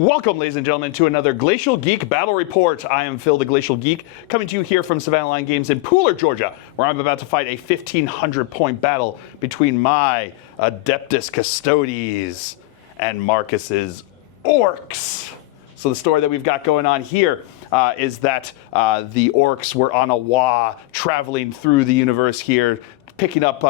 Welcome, ladies and gentlemen, to another Glacial Geek Battle Report. I am Phil, the Glacial Geek, coming to you here from Savannah Line Games in Pooler, Georgia, where I'm about to fight a 1,500-point battle between my Adeptus Custodes and Marcus's Orks. So the story that we've got going on here is that the Orks were on a WAAAGH, traveling through the universe here, picking up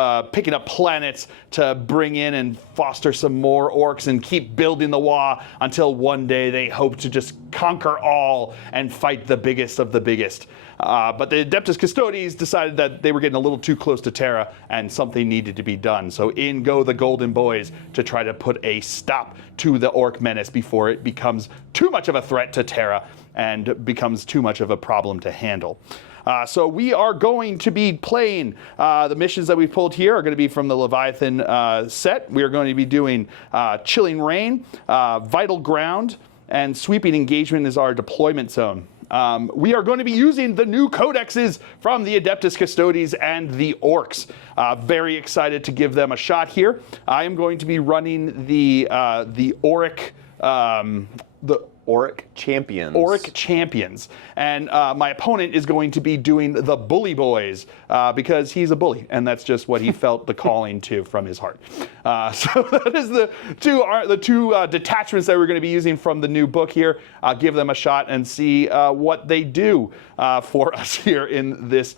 planets to bring in and foster some more Orks and keep building the WAAAGH until one day they hope to just conquer all and fight the biggest of the biggest. But the Adeptus Custodes decided that they were getting a little too close to Terra and something needed to be done. So in go the Golden Boys to try to put a stop to the Ork menace before it becomes too much of a threat to Terra and becomes too much of a problem to handle. So we are going to be playing, the missions that we've pulled here are going to be from the Leviathan set. We are going to be doing Chilling Rain, Vital Ground, and Sweeping Engagement is our deployment zone. We are going to be using the new codexes from the Adeptus Custodes and the Orks. Very excited to give them a shot here. I am going to be running the Ork Champions. And my opponent is going to be doing the Bully Boys because he's a bully, and that's just what he felt the calling to from his heart. So that is the two detachments that we're going to be using from the new book here. I'll give them a shot and see what they do for us here in this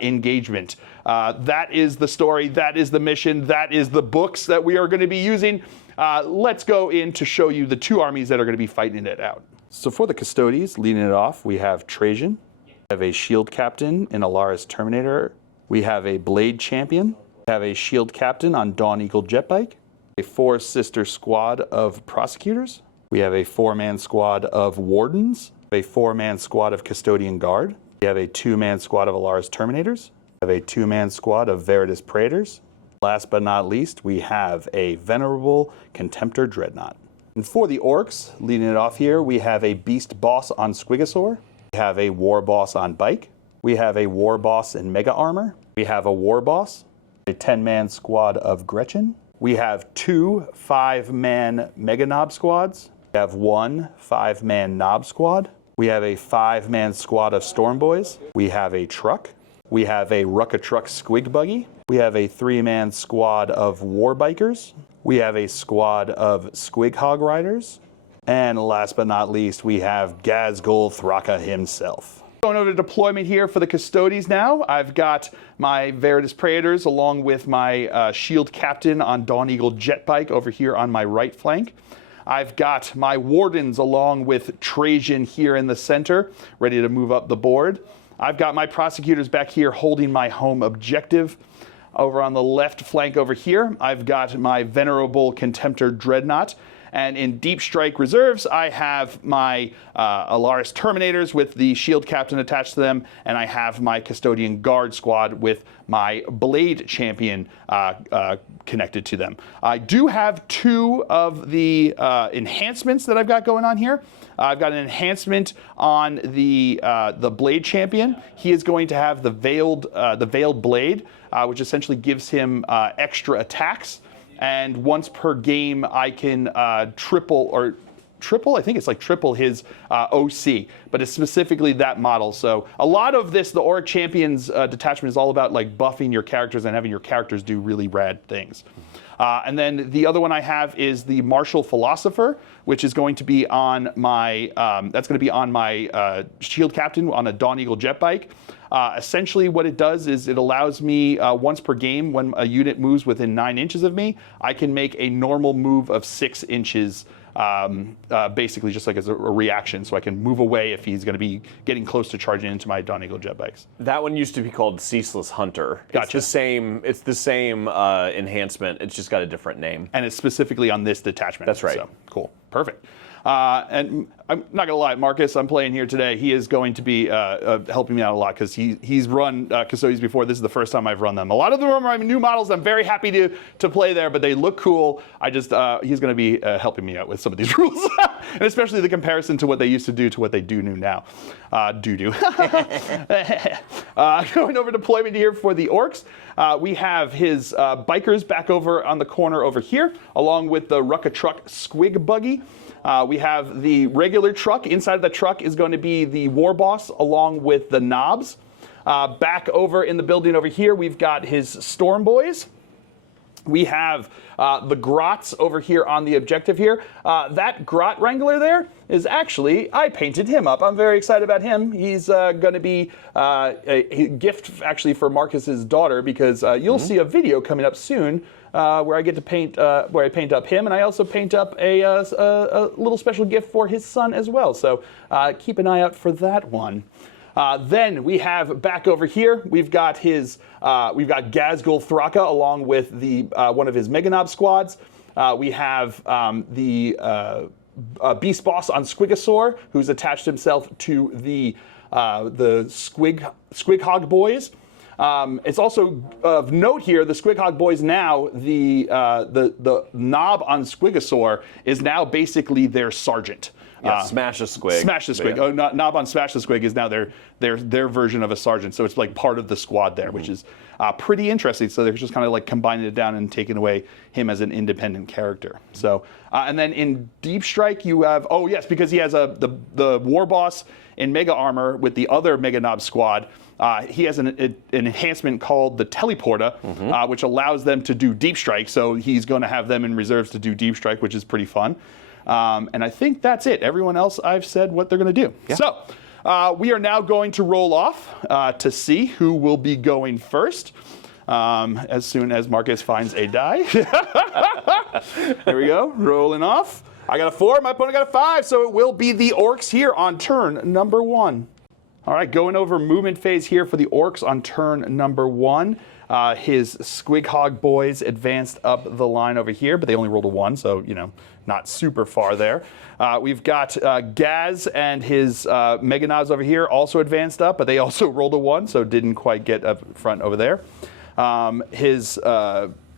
engagement. That is the story, that is the mission, that is the books that we are going to be using. Let's go in to show you the two armies that are going to be fighting it out. So for the Custodes, leading it off, we have Trajan. We have a Shield Captain in Alaris Terminator. We have a Blade Champion. We have a Shield Captain on Dawn Eagle Jetbike. A four-sister squad of Prosecutors. We have a four-man squad of Wardens. A four-man squad of Custodian Guard. We have a two-man squad of Alaris Terminators. We have a two-man squad of Veritas Praetors. Last but not least, we have a Venerable Contemptor Dreadnought. And for the Orks, leading it off here, we have a Beast Boss on Squigosaur. We have a War Boss on Bike. We have a War Boss in Mega Armor. We have a War Boss, a 10-man squad of Gretchen. We have two 5-man Mega Nob squads. We have one 5-man Nob squad. We have a 5-man squad of Storm Boys. We have a truck. We have a Ruck-a-Truck Squig Buggy. We have a 3-man squad of War Bikers. We have a squad of Squig Hog Riders. And last but not least, we have Ghazghkull Thraka himself. Going over to deployment here for the Custodes now. I've got my Veritas Praetors along with my Shield Captain on Dawn Eagle Jetbike over here on my right flank. I've got my Wardens along with Trajan here in the center, ready to move up the board. I've got my Prosecutors back here holding my home objective. Over on the left flank over here, I've got my Venerable Contemptor Dreadnought. And in Deep Strike Reserves, I have my Alaris Terminators with the Shield Captain attached to them, and I have my Custodian Guard squad with my Blade Champion connected to them. I do have two of the enhancements that I've got going on here. I've got an enhancement on the Blade Champion. He is going to have the Veiled Blade, which essentially gives him extra attacks. And once per game, I can triple his OC, but it's specifically that model. So a lot of this, the Ork Champions detachment is all about like buffing your characters and having your characters do really rad things. And then the other one I have is the Martial Philosopher, which is going to be on my Shield Captain on a Dawn Eagle Jetbike. Essentially what it does is it allows me once per game when a unit moves within 9 inches of me, I can make a normal move of 6 inches, basically just like as a reaction, so I can move away if he's going to be getting close to charging into my Dawn Eagle Jetbikes. That one used to be called Ceaseless Hunter. Gotcha. It's the same enhancement, it's just got a different name. And it's specifically on this detachment. That's right. So, cool. Perfect. And I'm not gonna lie, Marcus, I'm playing here today. He is going to be helping me out a lot because he's run Custodes before. This is the first time I've run them. A lot of them are my new models. I'm very happy to play there, but they look cool. He's gonna be helping me out with some of these rules, and especially the comparison to what they used to do to what they do now. Going over deployment here for the Orks. We have his bikers back over on the corner over here, along with the Rucka Truck Squig Buggy. We have the regular truck. Inside of the truck is going to be the War Boss along with the knobs. Back over in the building over here, we've got his Storm Boys. We have the Grots over here on the objective here. That Grot Wrangler there is actually, I painted him up. I'm very excited about him. He's going to be a gift actually for Marcus's daughter because you'll see a video coming up soon where I get to paint, where I paint up him, and I also paint up a little special gift for his son as well. So keep an eye out for that one. Then we have back over here, we've got Ghazghkull Thraka along with the one of his Meganob squads. We have the Beast Boss on Squigosaur, who's attached himself to the Squighog boys. It's also of note here, the Squighog boys now, the knob on Squigosaur is now basically their sergeant. Yeah, Smash a Squig. Smash the Squig. Yeah. Oh, knob on Smash the Squig is now their version of a sergeant. So it's like part of the squad there, which is pretty interesting. So they're just kind of like combining it down and taking away him as an independent character. So and then in Deep Strike you have, oh yes, because he has the War Boss in Mega Armor with the other Mega Knob squad. He has an enhancement called the Teleporta, which allows them to do Deep Strike. So he's going to have them in reserves to do Deep Strike, which is pretty fun. And I think that's it. Everyone else, I've said what they're going to do. Yeah. So we are now going to roll off to see who will be going first. As soon as Marcus finds a die. There we go, rolling off. I got a 4, my opponent got a 5, so it will be the Orks here on turn number 1. All right, going over movement phase here for the Orks on turn number 1. His Squighog boys advanced up the line over here, but they only rolled a 1, so, you know, not super far there. We've got Gaz and his Meganobs over here also advanced up, but they also rolled a 1, so didn't quite get up front over there. His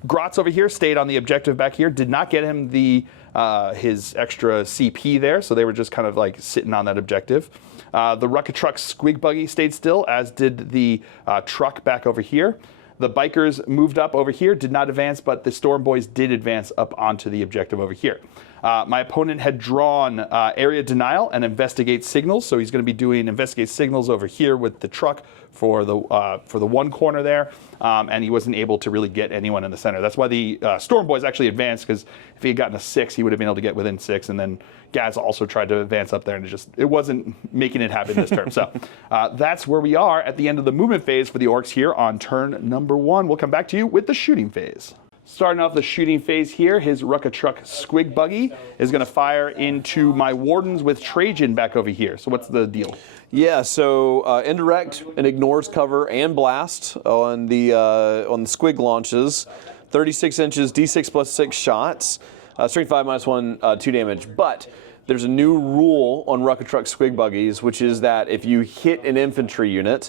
Grots over here stayed on the objective back here, did not get him his extra CP there, so they were just kind of like sitting on that objective. The Rucka Truck Squig Buggy stayed still, as did the truck back over here. The bikers moved up over here, did not advance, but the Storm Boys did advance up onto the objective over here. My opponent had drawn Area Denial and Investigate Signals, so he's going to be doing Investigate Signals over here with the truck for the one corner there, and he wasn't able to really get anyone in the center. That's why the Storm Boys actually advanced, because if he had gotten a 6, he would have been able to get within 6, and then Gaz also tried to advance up there, and it wasn't making it happen this turn. So that's where we are at the end of the movement phase for the Orks here on turn number 1. We'll come back to you with the shooting phase. Starting off the shooting phase here, his Rucka Truck Squig Buggy is going to fire into my Wardens with Trajan back over here. So what's the deal? Yeah, so indirect and ignores cover and blast on the Squig launches. 36 inches, D6 plus 6 shots. Strength 5 minus 1, 2 damage. But there's a new rule on Rucka Truck Squig Buggies, which is that if you hit an infantry unit,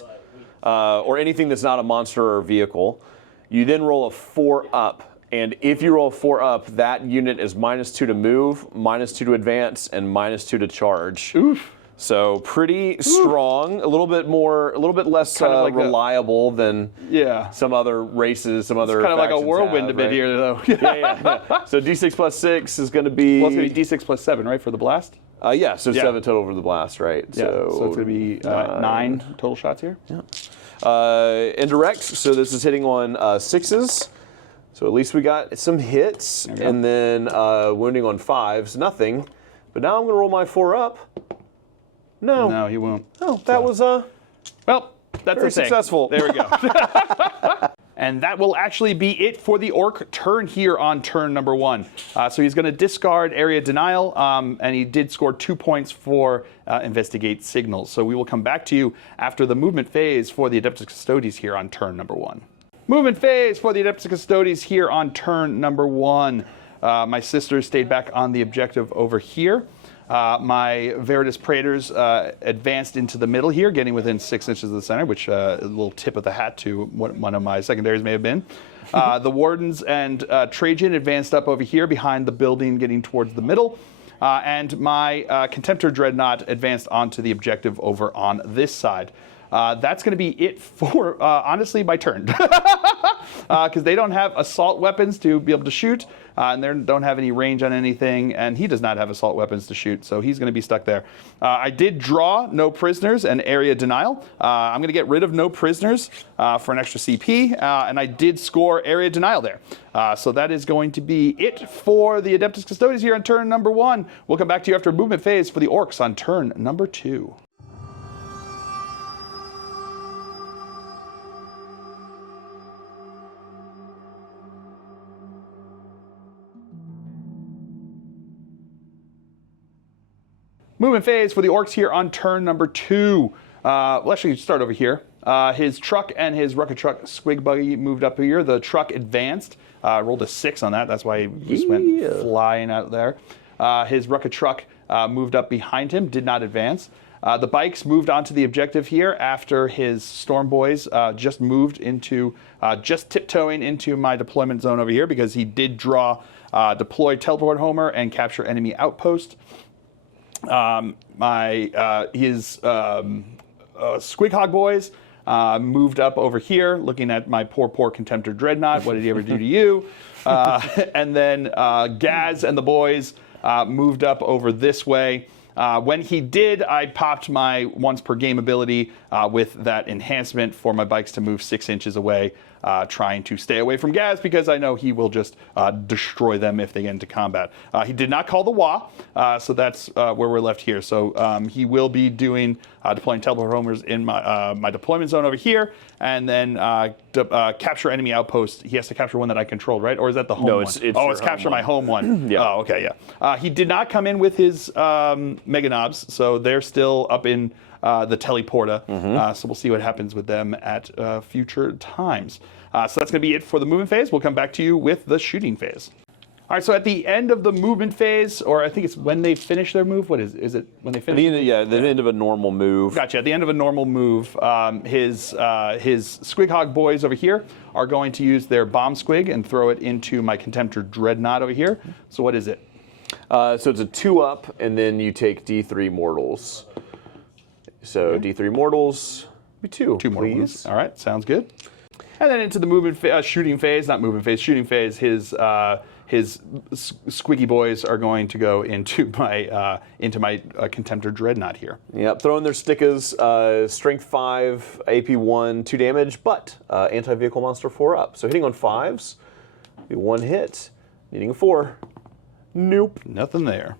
or anything that's not a monster or vehicle, you then roll a 4 up. And if you roll a 4 up, that unit is -2 to move, -2 to advance, and -2 to charge. Oof. So pretty strong, a little bit less kind of like reliable than some other races, some other. It's kind of like a whirlwind a bit here, though. yeah. So D6 plus 6 is going to be. Well, it's going to be D6 plus 7, right, for the blast? Yeah, so 7 total for the blast, right? Yeah. So it's going to be 9 total shots here. Yeah. Indirect. So this is hitting on 6s. So at least we got some hits, and then wounding on 5s, nothing. But now I'm going to roll my 4 up. No, he won't. Oh, that was well, that's very successful. There we go. And that will actually be it for the Ork turn here on turn number 1. So he's going to discard Area Denial, and he did score 2 points for Investigate Signals. So we will come back to you after the movement phase for the Adeptus Custodes here on turn number 1. Movement phase for the Adeptus Custodes here on turn number 1. My sister stayed back on the objective over here. My Veritas Praetors advanced into the middle here, getting within 6 inches of the center, which a little tip of the hat to what one of my secondaries may have been. The Wardens and Trajan advanced up over here behind the building, getting towards the middle. And my Contemptor Dreadnought advanced onto the objective over on this side. That's going to be it for, honestly, my turn. Because they don't have assault weapons to be able to shoot, and they don't have any range on anything, and he does not have assault weapons to shoot, so he's going to be stuck there. I did draw no prisoners and area denial. I'm going to get rid of no prisoners for an extra CP, and I did score area denial there. So that is going to be it for the Adeptus Custodes here on turn number 1. We'll come back to you after movement phase for the Orks on turn number 2. Movement phase for the Orks here on turn number 2. Well, actually, start over here. His truck and his rocket truck squig buggy moved up here. The truck advanced. Rolled a 6 on that. That's why he just went flying out there. His rocket truck moved up behind him, did not advance. The bikes moved onto the objective here after his Storm Boys just moved into, just tiptoeing into my deployment zone over here because he did draw deploy teleport homer and capture enemy outpost. His Squighog Boys moved up over here, looking at my poor Contemptor Dreadnought. What did he ever do to you? And then Gaz and the boys moved up over this way. When he did, I popped my once per game ability with that enhancement for my bikes to move 6 inches away, trying to stay away from Gaz because I know he will just destroy them if they get into combat. He did not call the WAAAGH, so that's where we're left here. So he will be doing deploying teleport homers in my deployment zone over here, and then capture enemy outpost. He has to capture one that I controlled, right? Or is that the home one? No, it's capture my home one. Yeah. Oh, okay, yeah. He did not come in with his Mega Knobs, so they're still up in the teleporter. So we'll see what happens with them at future times. So that's going to be it for the movement phase. We'll come back to you with the shooting phase. All right, so at the end of the movement phase, or I think it's when they finish their move. What is it when they finish? The end of a normal move. Gotcha. At the end of a normal move, his Squighog boys over here are going to use their bomb squig and throw it into my Contemptor Dreadnought over here. So what is it? So it's a 2-up, and then you take D3 mortals. So okay. D3 mortals, be 2, please. All right, sounds good. And then into the movement shooting phase, not movement phase, shooting phase. His squiggy boys are going to go into my Contemptor Dreadnought here. Yep, throwing their stickers, strength 5, AP 1, 2 damage, but anti-vehicle monster 4 up. So hitting on 5s, be 1 hit. Needing a 4, nope, nothing there.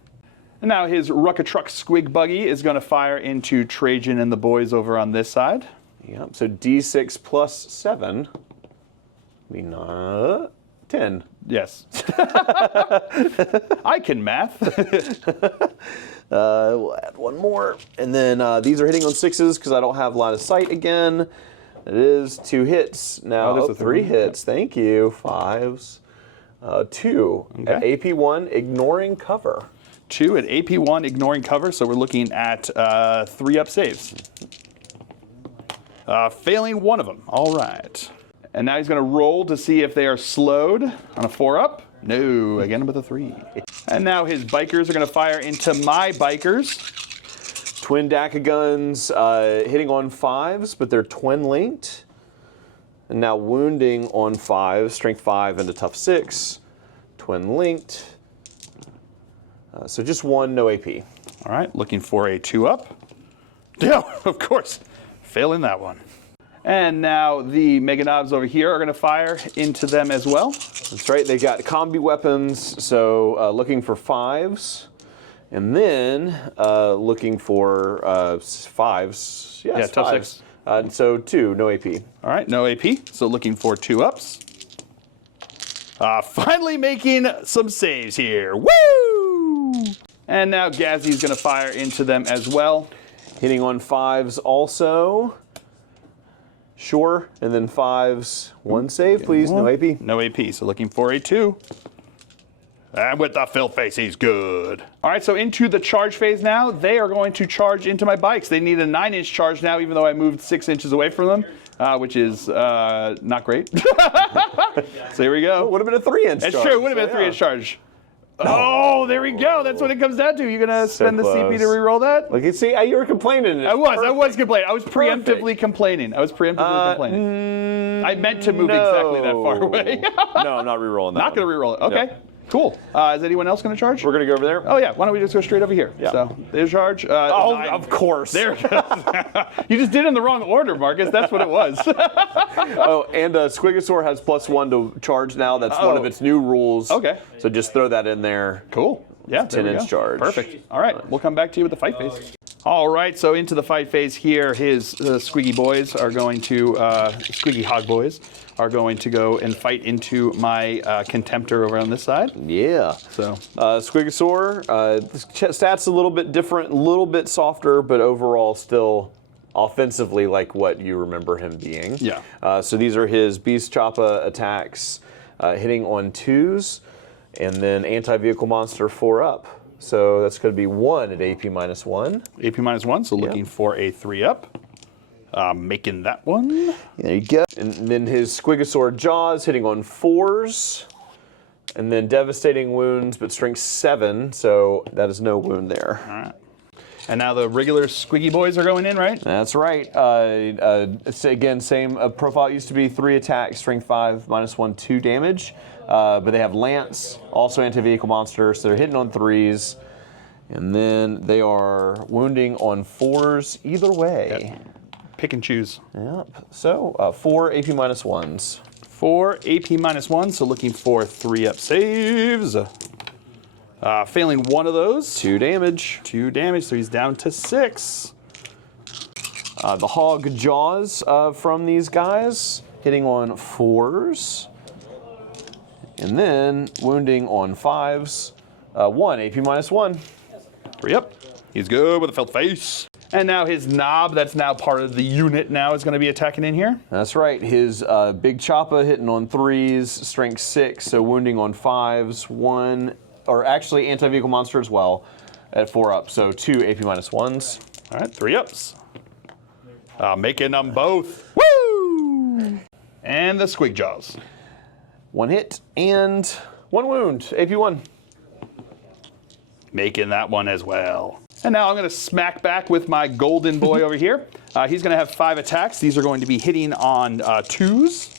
And now his Rucka Truck Squig Buggy is going to fire into Trajan and the boys over on this side. Yep, so D6 plus 7, mean 10. Yes. I can math. We'll add 1 more. And then these are hitting on 6s because I don't have line of sight again. It is 2 hits. Now 3 hits. Thank you. 5s. 2 okay. At AP 1, ignoring cover. 2 at AP 1, ignoring cover. So we're looking at 3-up saves. Failing 1 of them. All right. And now he's going to roll to see if they are slowed on a 4-up. No, again with a 3. And now his bikers are going to fire into my bikers. Twin DACA guns hitting on 5s, but they're twin linked. And now wounding on 5s, strength 5 and a tough 6. Twin linked. So just 1, no AP. All right, looking for a 2-up. Yeah, of course. Failing that one. And now the Mega Knobs over here are going to fire into them as well. That's right. They got combi weapons, so looking for 5s. And then looking for 5s. Yes, yeah, tough 5s. 6. So 2, no AP. All right, no AP. So looking for 2-ups. Finally making some saves here. Woo! And now Gazzy's going to fire into them as well. Hitting on 5s also. Sure, and then 5s, 1 save, please. No AP. No AP, so looking for a 2. And with the fill face, he's good. All right, so into the charge phase now. They are going to charge into my bikes. They need a 9-inch charge now, even though I moved 6 inches away from them, which is not great. So here we go. It would have been a 3-inch charge. It's true, it would have been a 3-inch charge. Oh, there we go. That's what it comes down to. You're going to spend the CP to reroll that? Look, you see, you were complaining. I was complaining. I was preemptively complaining. I meant to move exactly that far away. No, I'm not rerolling that. Not going to reroll it. Okay. Yep. Cool. Is anyone else going to charge? We're going to go over there. Oh, yeah. Why don't we just go straight over here? Yeah. So, there's charge. Of course. There it goes. You just did it in the wrong order, Marcus. That's what it was. Oh, and Squigosaur has +1 to charge now. That's one of its new rules. Okay. So just throw that in there. Cool. Yeah, 10-inch charge. Perfect. All right. We'll come back to you with the fight phase. All right, so into the fight phase here, his Squiggy boys are going to, Squiggy Hog boys are going to go and fight into my Contemptor over on this side. Yeah. So Squigosaur, stats a little bit different, a little bit softer, but overall still offensively like what you remember him being. Yeah. So these are his Beast Choppa attacks, hitting on 2s, and then anti-vehicle monster 4 up. So that's going to be 1 at AP -1. AP -1, so looking for a 3 up. Making that one. There you go. And then his Squigosaur Jaws hitting on 4s. And then devastating wounds, but strength 7, so that is no wound there. All right. And now the regular Squiggy boys are going in, right? That's right. Again, same profile. It used to be 3 attacks, strength 5, -1, 2 damage. But they have Lance, also anti-vehicle monster, so they're hitting on 3s. And then they are wounding on 4s either way. Yep. Pick and choose. Yep. So 4 AP -1s. 4 AP -1, so looking for 3 up saves. Failing one of those. 2 damage. 2 damage, so he's down to 6. The Hog Jaws from these guys, hitting on 4s. And then wounding on 5s. 1 AP -1. 3 up. He's good with a felt face. And now his knob, that's now part of the unit now, is going to be attacking in here. That's right. His Big Choppa hitting on 3s, strength 6, so wounding on 5s, 1, or actually anti-vehicle monster as well at 4 up, so 2 AP -1s. All right, 3 ups. Making them both. Woo! And the Squig Jaws. 1 hit and 1 wound, AP 1. Making that one as well. And now I'm going to smack back with my golden boy over here. He's going to have 5 attacks. These are going to be hitting on 2s.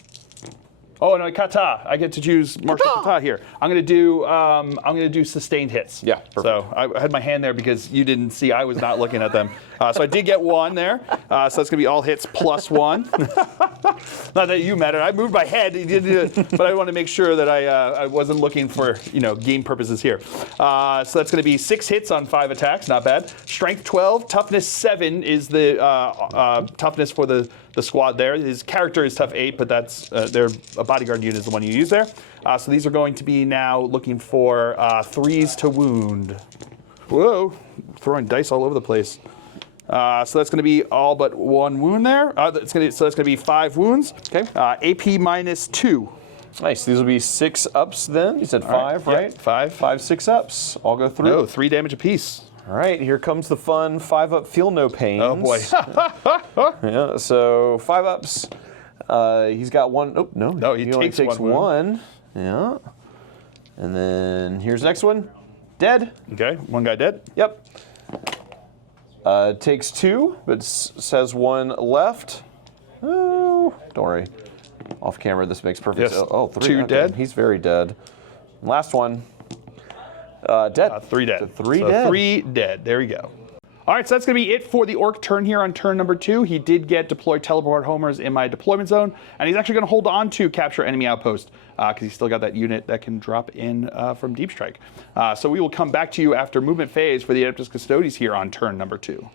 Oh no, kata! I get to choose martial kata here. I'm going to do sustained hits. Yeah, perfect. So I had my hand there because you didn't see. I was not looking at them. So I did get 1 there. So that's going to be all hits +1. Not that you matter. I moved my head, but I want to make sure that I wasn't looking for game purposes here. So that's going to be 6 hits on 5 attacks. Not bad. Strength 12, toughness 7 is the toughness for the squad there. His character is tough 8, but that's a bodyguard unit is the one you use there. So these are going to be now looking for 3s to wound. Whoa, throwing dice all over the place. So that's going to be all but 1 wound there. So that's going to be 5 wounds. Okay. AP -2. Nice. These will be 6 ups then. You said 5, right? Yep, 5. 5, 6 ups. All go through. No, 3 damage apiece. All right, here comes the fun 5 up, feel no pains. Oh boy. Yeah, so 5 ups. He's got 1. Oh, no. No, he only takes takes 1. Yeah. And then here's the next one. Dead. Okay, 1 guy dead. Yep. Takes 2, but says 1 left. Oh, don't worry. Off camera, this makes perfect sense. Yes. Oh, 3. 2 dead. He's very dead. Last one. Dead. 3 dead. So 3 so dead. 3 dead. There we go. All right, so that's going to be it for the Ork turn here on turn number 2. He did get deployed teleport homers in my deployment zone, and he's actually going to hold on to capture enemy outpost because he's still got that unit that can drop in from deep strike. So we will come back to you after movement phase for the Adeptus Custodes here on turn number 2.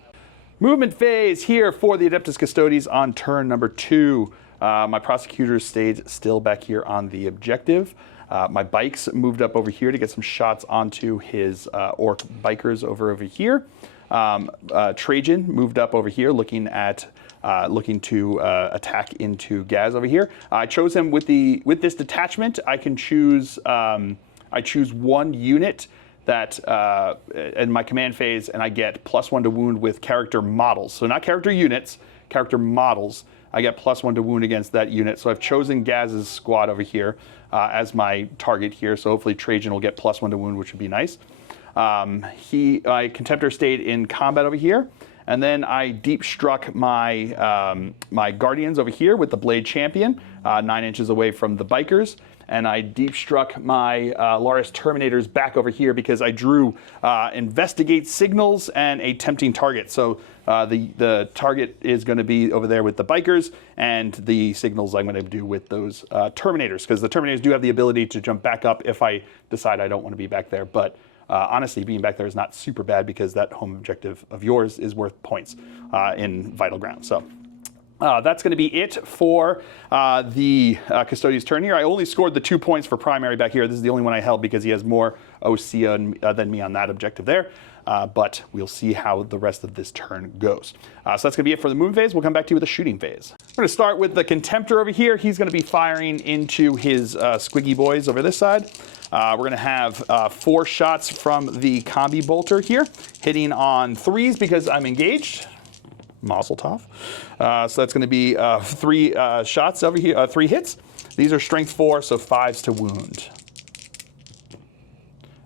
Movement phase here for the Adeptus Custodes on turn number 2. My prosecutors stayed still back here on the objective. My bikes moved up over here to get some shots onto his Ork bikers over here. Trajan moved up over here, looking to attack into Gaz over here. I chose him with this detachment. I can choose I choose one unit that in my command phase, and I get +1 to wound with character models. So not character units, character models. I get +1 to wound against that unit. So I've chosen Gaz's squad over here as my target here. So hopefully Trajan will get +1 to wound, which would be nice. My Contemptor stayed in combat over here. And then I deep struck my my Guardians over here with the Blade Champion, 9 inches away from the Bikers. And I deep struck my Laris Terminators back over here because I drew Investigate Signals and a Tempting Target. So the target is going to be over there with the Bikers, and the signals I'm going to do with those Terminators, because the Terminators do have the ability to jump back up if I decide I don't want to be back there. But honestly, being back there is not super bad because that home objective of yours is worth points in Vital Ground. So that's going to be it for the Custodes turn here. I only scored the 2 points for primary back here. This is the only one I held because he has more OC than me on that objective there. But we'll see how the rest of this turn goes. So that's going to be it for the movement phase. We'll come back to you with the shooting phase. We're going to start with the Contemptor over here. He's going to be firing into his squiggy boys over this side. We're going to have 4 shots from the Combi Bolter here, hitting on 3s because I'm engaged. Mazel tov. So that's going to be 3 shots over here, 3 hits. These are strength 4, so 5s to wound.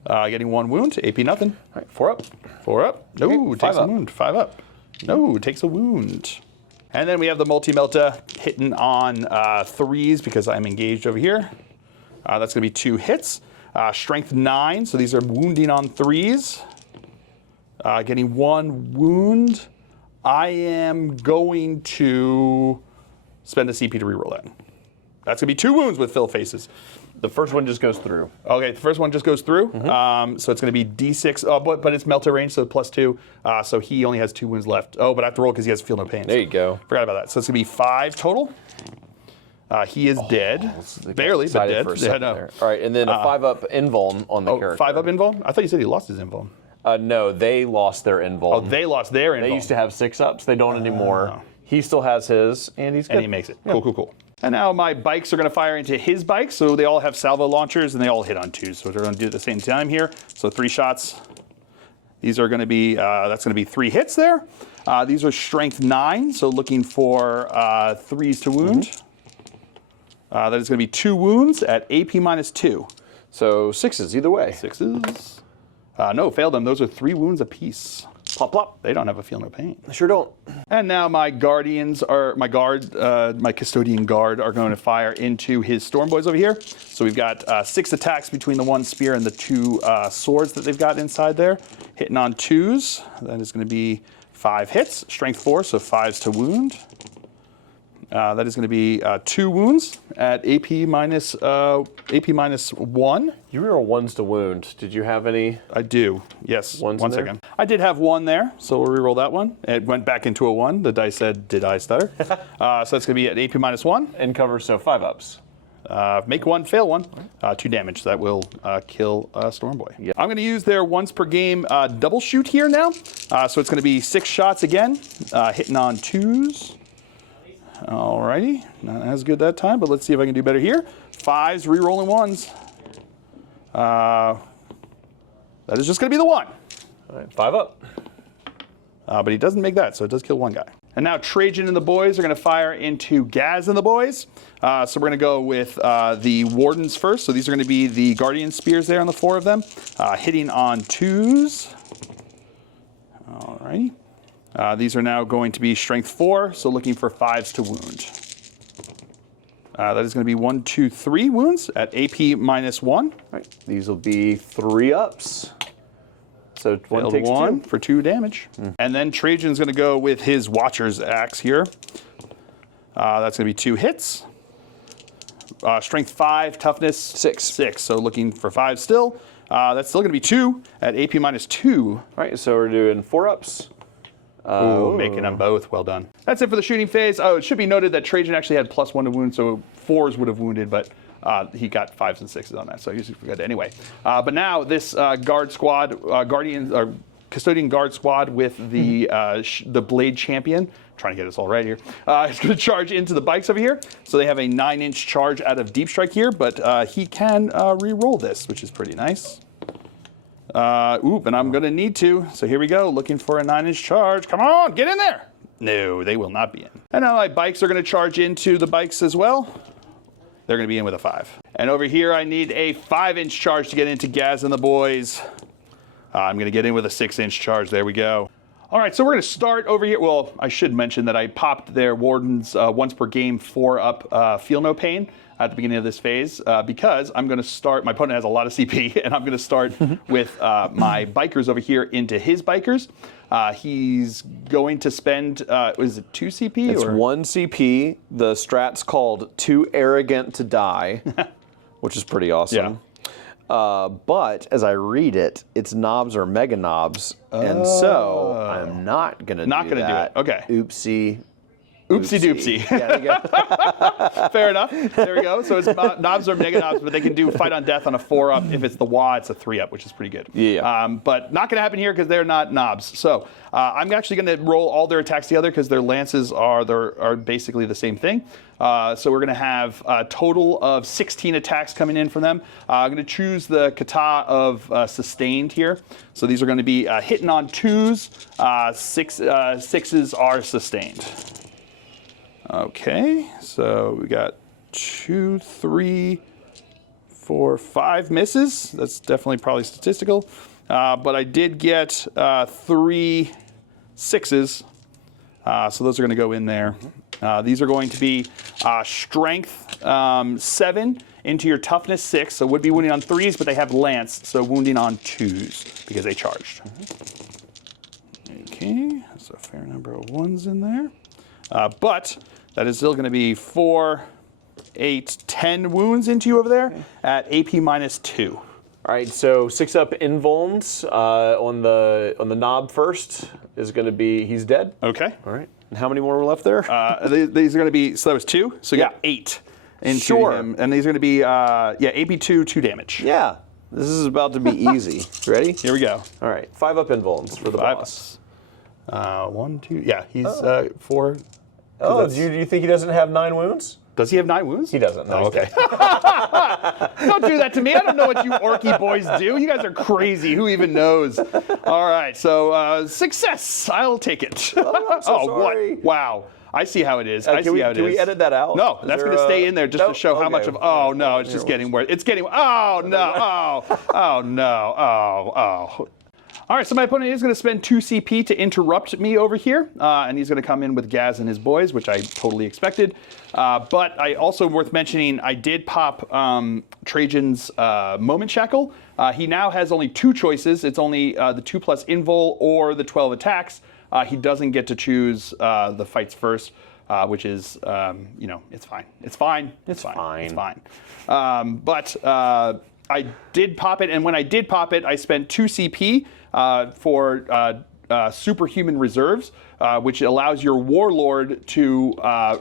Getting 1 wound, AP nothing. All right, 4 up. 4 up. No, Okay, takes 5 a up. wound. 5 up. No, takes a wound. And then we have the Multi-Melta hitting on 3s because I'm engaged over here. That's going to be 2 hits. Strength 9, so these are wounding on 3s. Getting 1 wound. I am going to spend a CP to reroll that. That's going to be 2 wounds with fill faces. The first one just goes through. Okay, the first one just goes through. So it's going to be D6, but it's Melta range, so +2. So he only has 2 wounds left. Oh, but I have to roll because he has feel no pain. There you go. Forgot about that. So it's going to be 5 total. He is dead. Barely, but dead. For a second there. All right, and then a 5-up invuln on the character. 5-up invuln? I thought you said he lost his invuln. No, they lost their invuln. Oh, they lost their invuln. They used to have 6-ups. They don't anymore. He still has his, and he's good. And he makes it. Cool, cool, cool. And now my bikes are going to fire into his bikes. So they all have salvo launchers, and they all hit on 2s. So they're going to do it at the same time here. So 3 shots. These are going to be, that's going to be 3 hits there. These are strength 9, so looking for 3s to wound. That is going to be 2 wounds at AP -2. So 6s either way. 6s. No, failed them. Those are 3 wounds apiece. Plop, plop. They don't have a feel no pain. Sure don't. And now my Guardians are, my Custodian Guard are going to fire into his Storm Boys over here. So we've got 6 attacks between the 1 spear and the 2 swords that they've got inside there. Hitting on 2s. That is going to be 5 hits. Strength 4, so 5s to wound. That is going to be 2 wounds at AP minus 1. You reroll 1s to wound. Did you have any? I do. Yes. Ones One in there? second. I did have 1 there, so we'll reroll that one. It went back into a 1. The dice said, "Did I stutter?" So that's going to be at AP -1. And cover, so 5-ups. Make 1, fail 1. 2 damage. So that will kill Stormboy. Yep. I'm going to use their once per game double shoot here now. So it's going to be 6 shots again, hitting on 2s. Alrighty, not as good that time, but let's see if I can do better here. 5s, re-rolling 1s. That is just going to be the 1. All right, 5-up. But he doesn't make that, so it does kill 1 guy. And now Trajan and the boys are going to fire into Gaz and the boys. So we're going to go with the Wardens first. So these are going to be the Guardian Spears there on the 4 of them. Hitting on 2s. Alrighty. These are now going to be strength 4, so looking for 5s to wound. That is going to be 1, 2, 3 wounds at AP -1. Right. These will be 3-ups. So 1 takes 1 2. for 2 damage. And then Trajan's going to go with his Watcher's Axe here. That's going to be 2 hits. Strength 5, toughness 6. So looking for 5 still. That's still going to be 2 at AP -2. All right, so we're doing 4-ups. Ooh, making them both. Well done. That's it for the shooting phase. Oh, it should be noted that Trajan actually had +1 to wound, so 4s would have wounded, but he got 5s and 6s on that, so he's good anyway. But now this guard squad, Custodian Guard squad with the Blade Champion trying to get us all right here. He's going to charge into the bikes over here. So they have a 9-inch charge out of Deep Strike here, but he can re-roll this, which is pretty nice. And I'm going to need to. So here we go, looking for a 9-inch charge. Come on, get in there. No, they will not be in. And now my bikes are going to charge into the bikes as well. They're going to be in with a 5. And over here, I need a 5-inch charge to get into Gaz and the boys. I'm going to get in with a 6-inch charge. There we go. All right, so we're going to start over here. Well, I should mention that I popped their wardens once per game 4-up Feel No Pain at the beginning of this phase because I'm going to start, my opponent has a lot of CP, and I'm going to start with my bikers over here into his bikers. He's going to spend, is it 2 CP? It's 1 CP. The strat's called Too Arrogant to Die, which is pretty awesome. Yeah. But as I read it, it's knobs or mega knobs, and so I'm not gonna do that. Okay. Oopsie. Oopsie doopsie. Yeah, there you go. Fair enough. There we go. So it's knobs or mega knobs, but they can do fight on death on a 4-up. If it's the WAAAGH, it's a 3-up, which is pretty good. Yeah. But not going to happen here because they're not knobs. So I'm actually going to roll all their attacks together because their lances are basically the same thing. So we're going to have a total of 16 attacks coming in from them. I'm going to choose the kata of sustained here. So these are going to be hitting on 2s. 6s are sustained. Okay, so we got 2, 3, 4, 5 misses. That's definitely probably statistical. But I did get 3 6s. So those are going to go in there. These are going to be strength 7 into your toughness 6. So would be wounding on 3s, but they have lance, so wounding on 2s because they charged. Okay, that's a fair number of 1s in there. But that is still going to be 4, 8, 10 wounds into you over there at AP -2. All right, so 6-up invulns on the knob first is going to be, he's dead. Okay. All right. And how many more were left there? These are going to be, so that was 2, so you got 8 into him. And these are going to be, AP 2 damage. Yeah, this is about to be easy. Ready? Here we go. All right, 5-up invulns for the boss. 1, 2, yeah, he's 4. Oh, do you think he doesn't have 9 wounds? Does he have 9 wounds? He doesn't. No, okay. Don't do that to me. I don't know what you orky boys do. You guys are crazy. Who even knows? All right, so success. I'll take it. Oh, I'm so sorry. What? Wow. I see how it is. I see how it is. Can we edit that out? No, that's going to stay in there just to show how much of. Oh no, it's just getting worse. It's getting. Oh no. Oh no. Oh. All right, so my opponent is going to spend 2 CP to interrupt me over here, and he's going to come in with Gaz and his boys, which I totally expected. But I also worth mentioning, I did pop Trajan's Moment Shackle. He now has only 2 choices. It's only the 2+ invul or the 12 attacks. He doesn't get to choose the fights first, which is, it's fine. It's fine. It's fine. It's fine. But I did pop it, and when I did pop it, I spent 2 CP for superhuman reserves, which allows your warlord to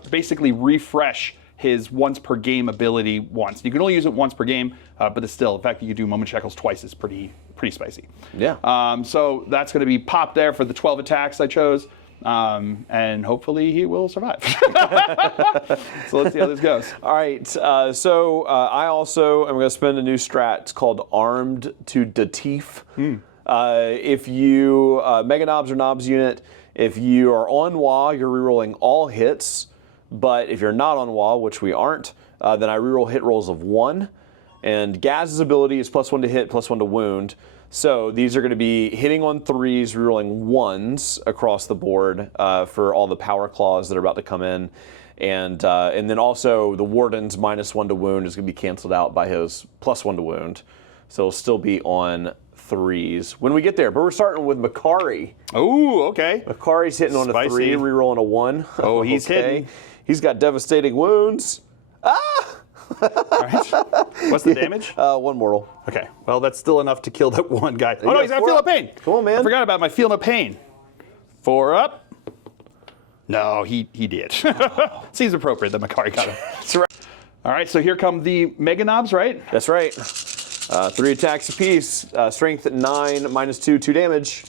basically refresh his once per game ability once. You can only use it once per game, but it's still, the fact that you do moment shackles twice is pretty spicy. Yeah. So that's going to be popped there for the 12 attacks I chose. And hopefully he will survive. So let's see how this goes. All right, so I also am going to spend a new strat. It's called Armed to Detif. If you, Mega Knobs or Knobs unit, if you are on WAAAGH, you're rerolling all hits. But if you're not on WAAAGH, which we aren't, then I reroll hit rolls of 1. And Gaz's ability is +1 to hit, +1 to wound. So these are going to be hitting on 3s, rerolling 1s across the board for all the power claws that are about to come in. And then also the Warden's -1 to wound is going to be canceled out by his +1 to wound. So it'll still be on 3s when we get there. But we're starting with Makari. Oh, okay. Makari's hitting on a 3, rerolling a 1. Oh, he's hitting. He's got devastating wounds. Ah! All right. What's the damage? 1 mortal. Okay. Well, that's still enough to kill that one guy. Oh, no, he's got Feel No Pain. Come on, man. I forgot about my Feel No Pain. 4 up. No, he did. Seems appropriate that Makari got him. That's right. All right, so here come the Mega Knobs, right? That's right. 3 attacks apiece. Strength at 9, -2, 2 damage.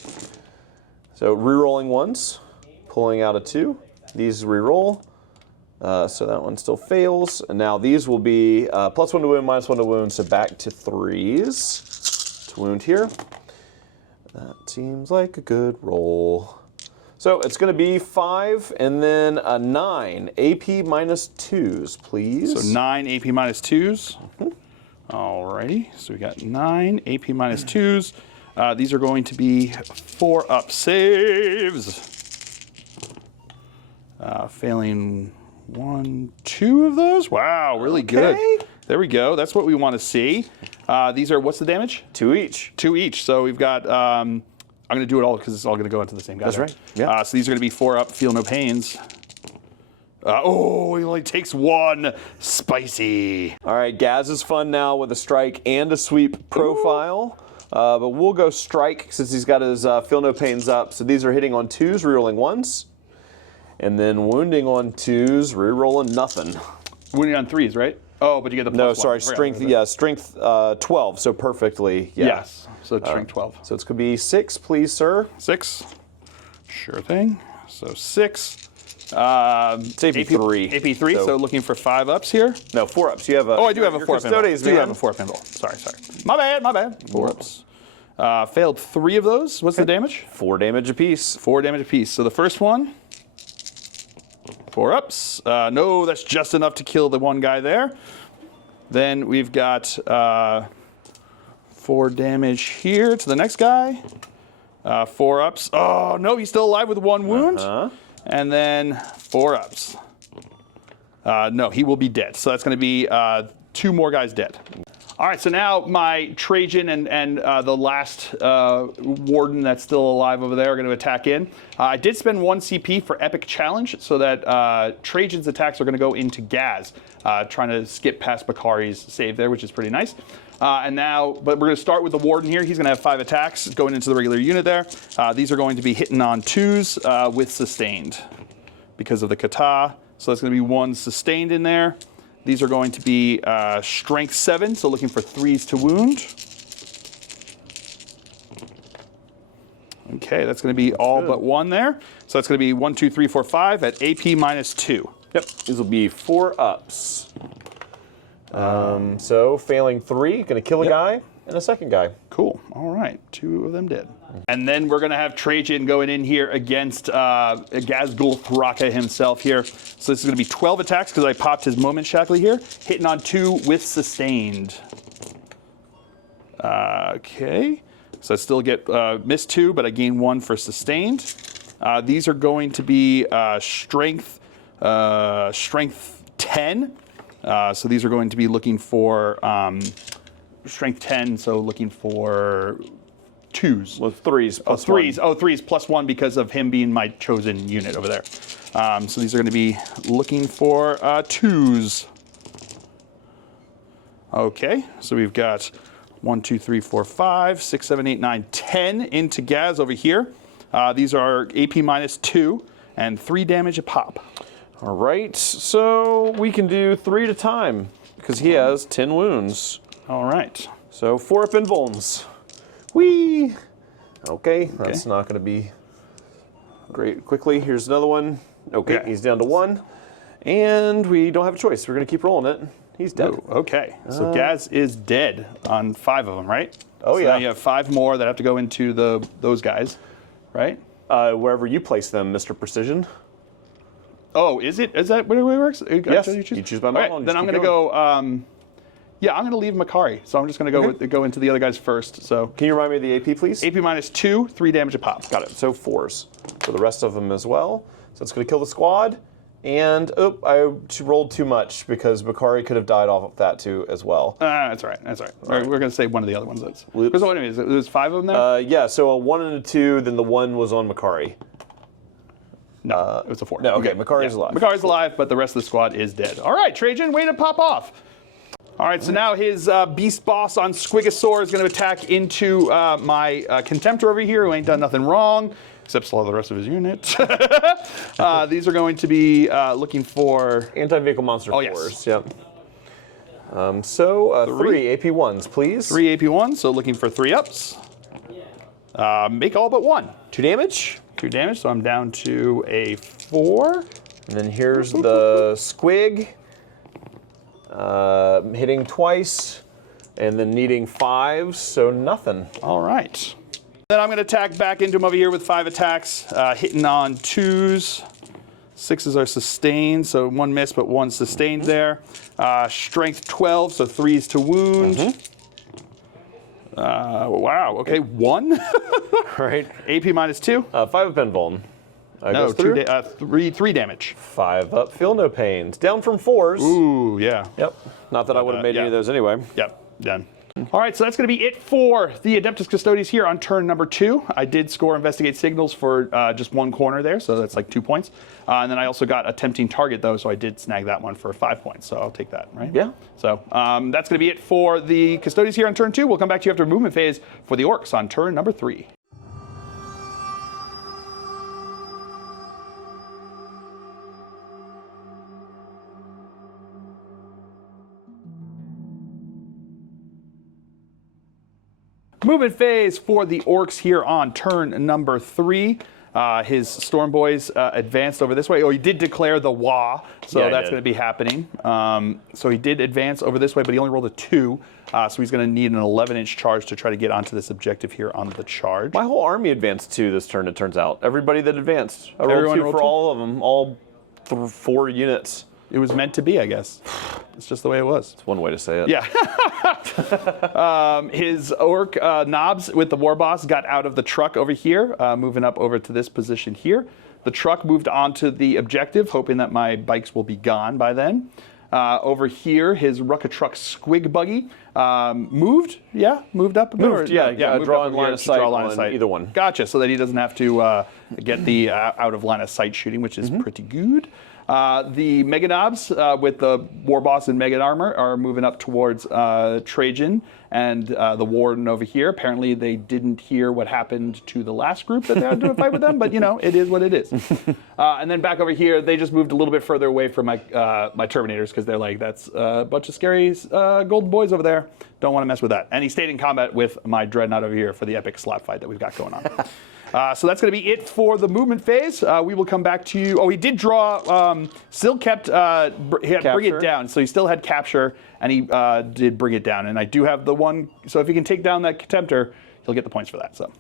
So rerolling 1s, pulling out a 2. These re-roll. So that one still fails. And now these will be +1 to wound, -1 to wound, so back to 3s to wound here. That seems like a good roll. So it's going to be 5 and then a 9. AP -2s, please. So 9 AP -2s. Alrighty, so we got 9 AP -2s. These are going to be 4-up saves. Failing 1, 2 of those. Wow, really good. There we go. That's what we want to see. These are, what's the damage? 2 each. 2 each. So we've got, I'm going to do it all because it's all going to go into the same guy. That's right. Yeah. So these are going to be 4-up, feel no pains. Oh, he only takes 1. Spicy. All right, Gaz is fun now with a strike and a sweep profile. But we'll go strike since he's got his feel no pains up. So these are hitting on 2s, rerolling 1s. And then wounding on 2s, rerolling nothing. Wounding on 3s, right? Oh, but you get the +1. No, sorry, strength. Yeah, strength 12. So perfectly. Yeah. Yes. So it's strength 12. So it's gonna be 6, please, sir. 6. Sure thing. So 6. It's AP3. AP3. So looking for 5-ups here. No, 4-ups. You have a. Oh, I do have a 4-up pinball. Custodes, I do man. have a 4-up pinball. Sorry. My bad. 4-ups. Failed 3 of those. What's the damage? 4 damage apiece. 4 damage apiece. So the first one, 4-ups. No, that's just enough to kill the one guy there. Then we've got 4 damage here to the next guy. 4-ups. Oh, no, he's still alive with 1 wound. And then 4-ups. No, he will be dead. So that's going to be 2 more guys dead. All right, so now my Trajan and the last Warden that's still alive over there are going to attack in. I did spend 1 CP for Epic Challenge so that Trajan's attacks are going to go into Gaz, trying to skip past Bakari's save there, which is pretty nice. But we're going to start with the Warden here. He's going to have 5 attacks going into the regular unit there. These are going to be hitting on 2s with sustained because of the kata. So that's going to be 1 sustained in there. These are going to be strength 7, so looking for 3s to wound. Okay, that's going to be all but 1 there. So that's going to be 1, 2, 3, 4, 5 at AP -2. Yep, these will be 4-ups. So failing 3, going to kill a guy and a second guy. Cool. All right, 2 of them dead. And then we're going to have Trajan going in here against Ghazghkull Thraka himself here. So this is going to be 12 attacks because I popped his moment shackly here. Hitting on 2 with sustained. Okay. So I still get missed 2, but I gain 1 for sustained. These are going to be strength 10. So these are going to be looking for strength 10, so looking for 2s. Well, 3s plus 3s. 1. Oh, 3s plus 1 because of him being my chosen unit over there. So these are going to be looking for 2s. Okay, so we've got 1, 2, 3, 4, 5, 6, 7, 8, 9, 10 into Gaz over here. These are AP -2 and 3 damage a pop. All right, so we can do 3 at a time because he has 10 wounds. All right. So 4-up invulns. Whee! Okay, that's not going to be great. Quickly, here's another one. Okay, he's down to 1. And we don't have a choice. We're going to keep rolling it. He's dead. Oh, okay, so Gaz is dead on 5 of them, right? Oh, so yeah. Now you have 5 more that have to go into those guys, right? Wherever you place them, Mr. Precision. Oh, is it? Is that what it works? Yes, you choose by model. Right, then I'm going to go. Yeah, I'm going to leave Makari. So I'm just going to go into the other guys first. So can you remind me of the AP, please? AP -2, 3 damage a pop. Got it. So 4s for the rest of them as well. So it's going to kill the squad. And I rolled too much because Bakari could have died off of that too as well. That's all right. That's all right. All right. We're going to say one of the other ones. Because what is it? There's 5 of them there. Yeah. So a 1 and a 2. Then the 1 was on Makari. No, it was a 4. No. Okay. Makari's alive. Makari's alive, but the rest of the squad is dead. All right, Trajan, way to pop off. All right, so now his beast boss on Squigosaur is going to attack into my Contemptor over here, who ain't done nothing wrong, except slow the rest of his unit. These are going to be looking for anti-vehicle monster 4s. Yes. Yep. So 3 AP1s, please. 3 AP1s, so looking for 3-ups. Make all but 1. 2 damage. 2 damage, so I'm down to a 4. And then here's the squig, hitting twice, and then needing 5, so nothing. All right. Then I'm going to attack back into him over here with 5 attacks, hitting on 2s. 6s are sustained, so 1 miss, but 1 sustained there. Strength 12, so 3s to wound. Wow, okay, 1. Right. AP minus 2. 5 up Invuln. No, Goes through. 3 damage. 5 up, feel no pains. Down from 4s. Ooh, yeah. Yep. Not that I would have made any of those anyway. Yep, done. All right, so that's going to be it for the Adeptus Custodes here on turn number 2. I did score Investigate Signals for just 1 corner there, so that's like 2 points. And then I also got a Tempting Target, though, so I did snag that one for 5 points, so I'll take that, right? Yeah. So that's going to be it for the Custodes here on turn 2. We'll come back to you after movement phase for the Orks on turn number 3. Movement phase for the Orks here on turn number 3. His Storm Boys advanced over this way. Oh, he did declare the WAAAGH, so Yeah, that's going to be happening. So he did advance over this way, but he only rolled a 2. So he's going to need an 11-inch charge to try to get onto this objective here on the charge. My whole army advanced 2 this turn, it turns out. Everybody that advanced. I rolled Everyone 2 rolled for 2? all of them, all 4 units. It was meant to be, I guess. It's just the way it was. That's one way to say it. Yeah. His Ork knobs with the War Boss got out of the truck over here, moving up over to this position here. The truck moved onto the objective, hoping that my bikes will be gone by then. Over here, his Rucka-Truck Squig Buggy moved. Yeah, moved up a bit. Moved, yeah, moved draw up line of sight on either one. Gotcha, so that he doesn't have to get the out of line of sight shooting, which is pretty good. The Mega Knobs with the War Boss and Mega Armor are moving up towards Trajan and the Warden over here. Apparently they didn't hear what happened to the last group that they had to fight with them, but you know, it is what it is. And then back over here, they just moved a little bit further away from my my Terminators because they're like, that's a bunch of scary golden boys over there. Don't want to mess with that. And he stayed in combat with my Dreadnought over here for the epic slap fight that we've got going on. So that's going to be it for the movement phase. We will come back to you. Oh, he did draw, still kept, he had Bring It Down. So he still had Capture, and he did Bring It Down. And I do have the one, so if he can take down that Contemptor, he'll get the points for that. So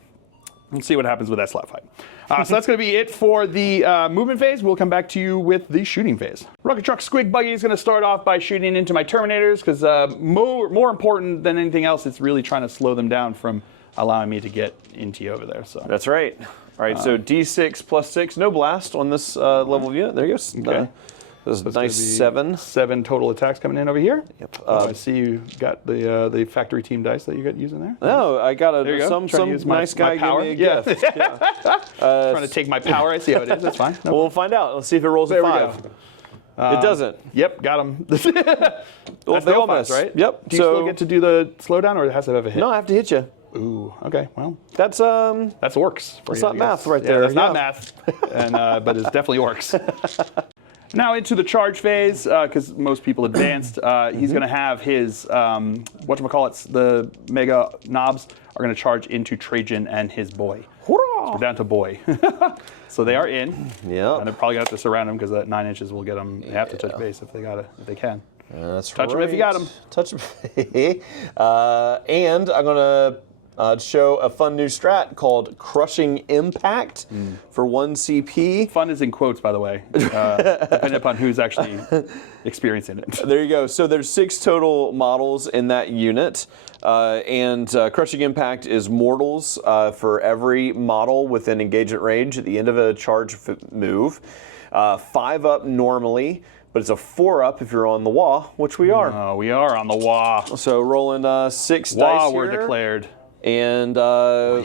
we'll see what happens with that slap fight. So that's going to be it for the movement phase. We'll come back to you with the shooting phase. Rucka-Truck Squig Buggy is going to start off by shooting into my Terminators, because more important than anything else, it's really trying to slow them down from allowing me to get into you over there. So that's right. All right, so D6 plus 6, no blast on this level of unit. There you go. Okay. This is nice 7. 7 total attacks coming in over here. Yep. I see you got the factory team dice that you got using there. No, I got There you go. some my nice guy power. gave me a gift. Yeah. Trying to take my power. I see how it is. That's fine. No. Well, we'll find out. Let's see if it rolls There a we 5. It doesn't. Yep, got him. Well, they all miss, right? Yep. Do you still get to do the slowdown, or it has to have a hit? No, I have to hit you. Ooh, okay. Well, that's Orks. That's not math right Yeah, there. that's not math, and but it's definitely Orks. Now into the charge phase, because most people advanced. He's going to have his whatchamacallits, the Mega Knobs are going to charge into Trajan and his boy. So we're down to boy. So they are in. Yeah. And they're probably going to have to surround him because that 9 inches will get them. They have to touch base if they can. That's Touch them if you got them. Touch them. And I'm going to show a fun new strat called Crushing Impact for 1 CP. Fun is in quotes, by the way, depending upon who's actually experiencing it. There you go. So there's 6 total models in that unit. And Crushing Impact is mortals for every model within engagement range at the end of a charge move. 5 up normally, but it's a 4 up if you're on the WAAAGH, which we are. Oh, we are on the WAAAGH. So rolling 6 dice WAAAGH here. were declared. And all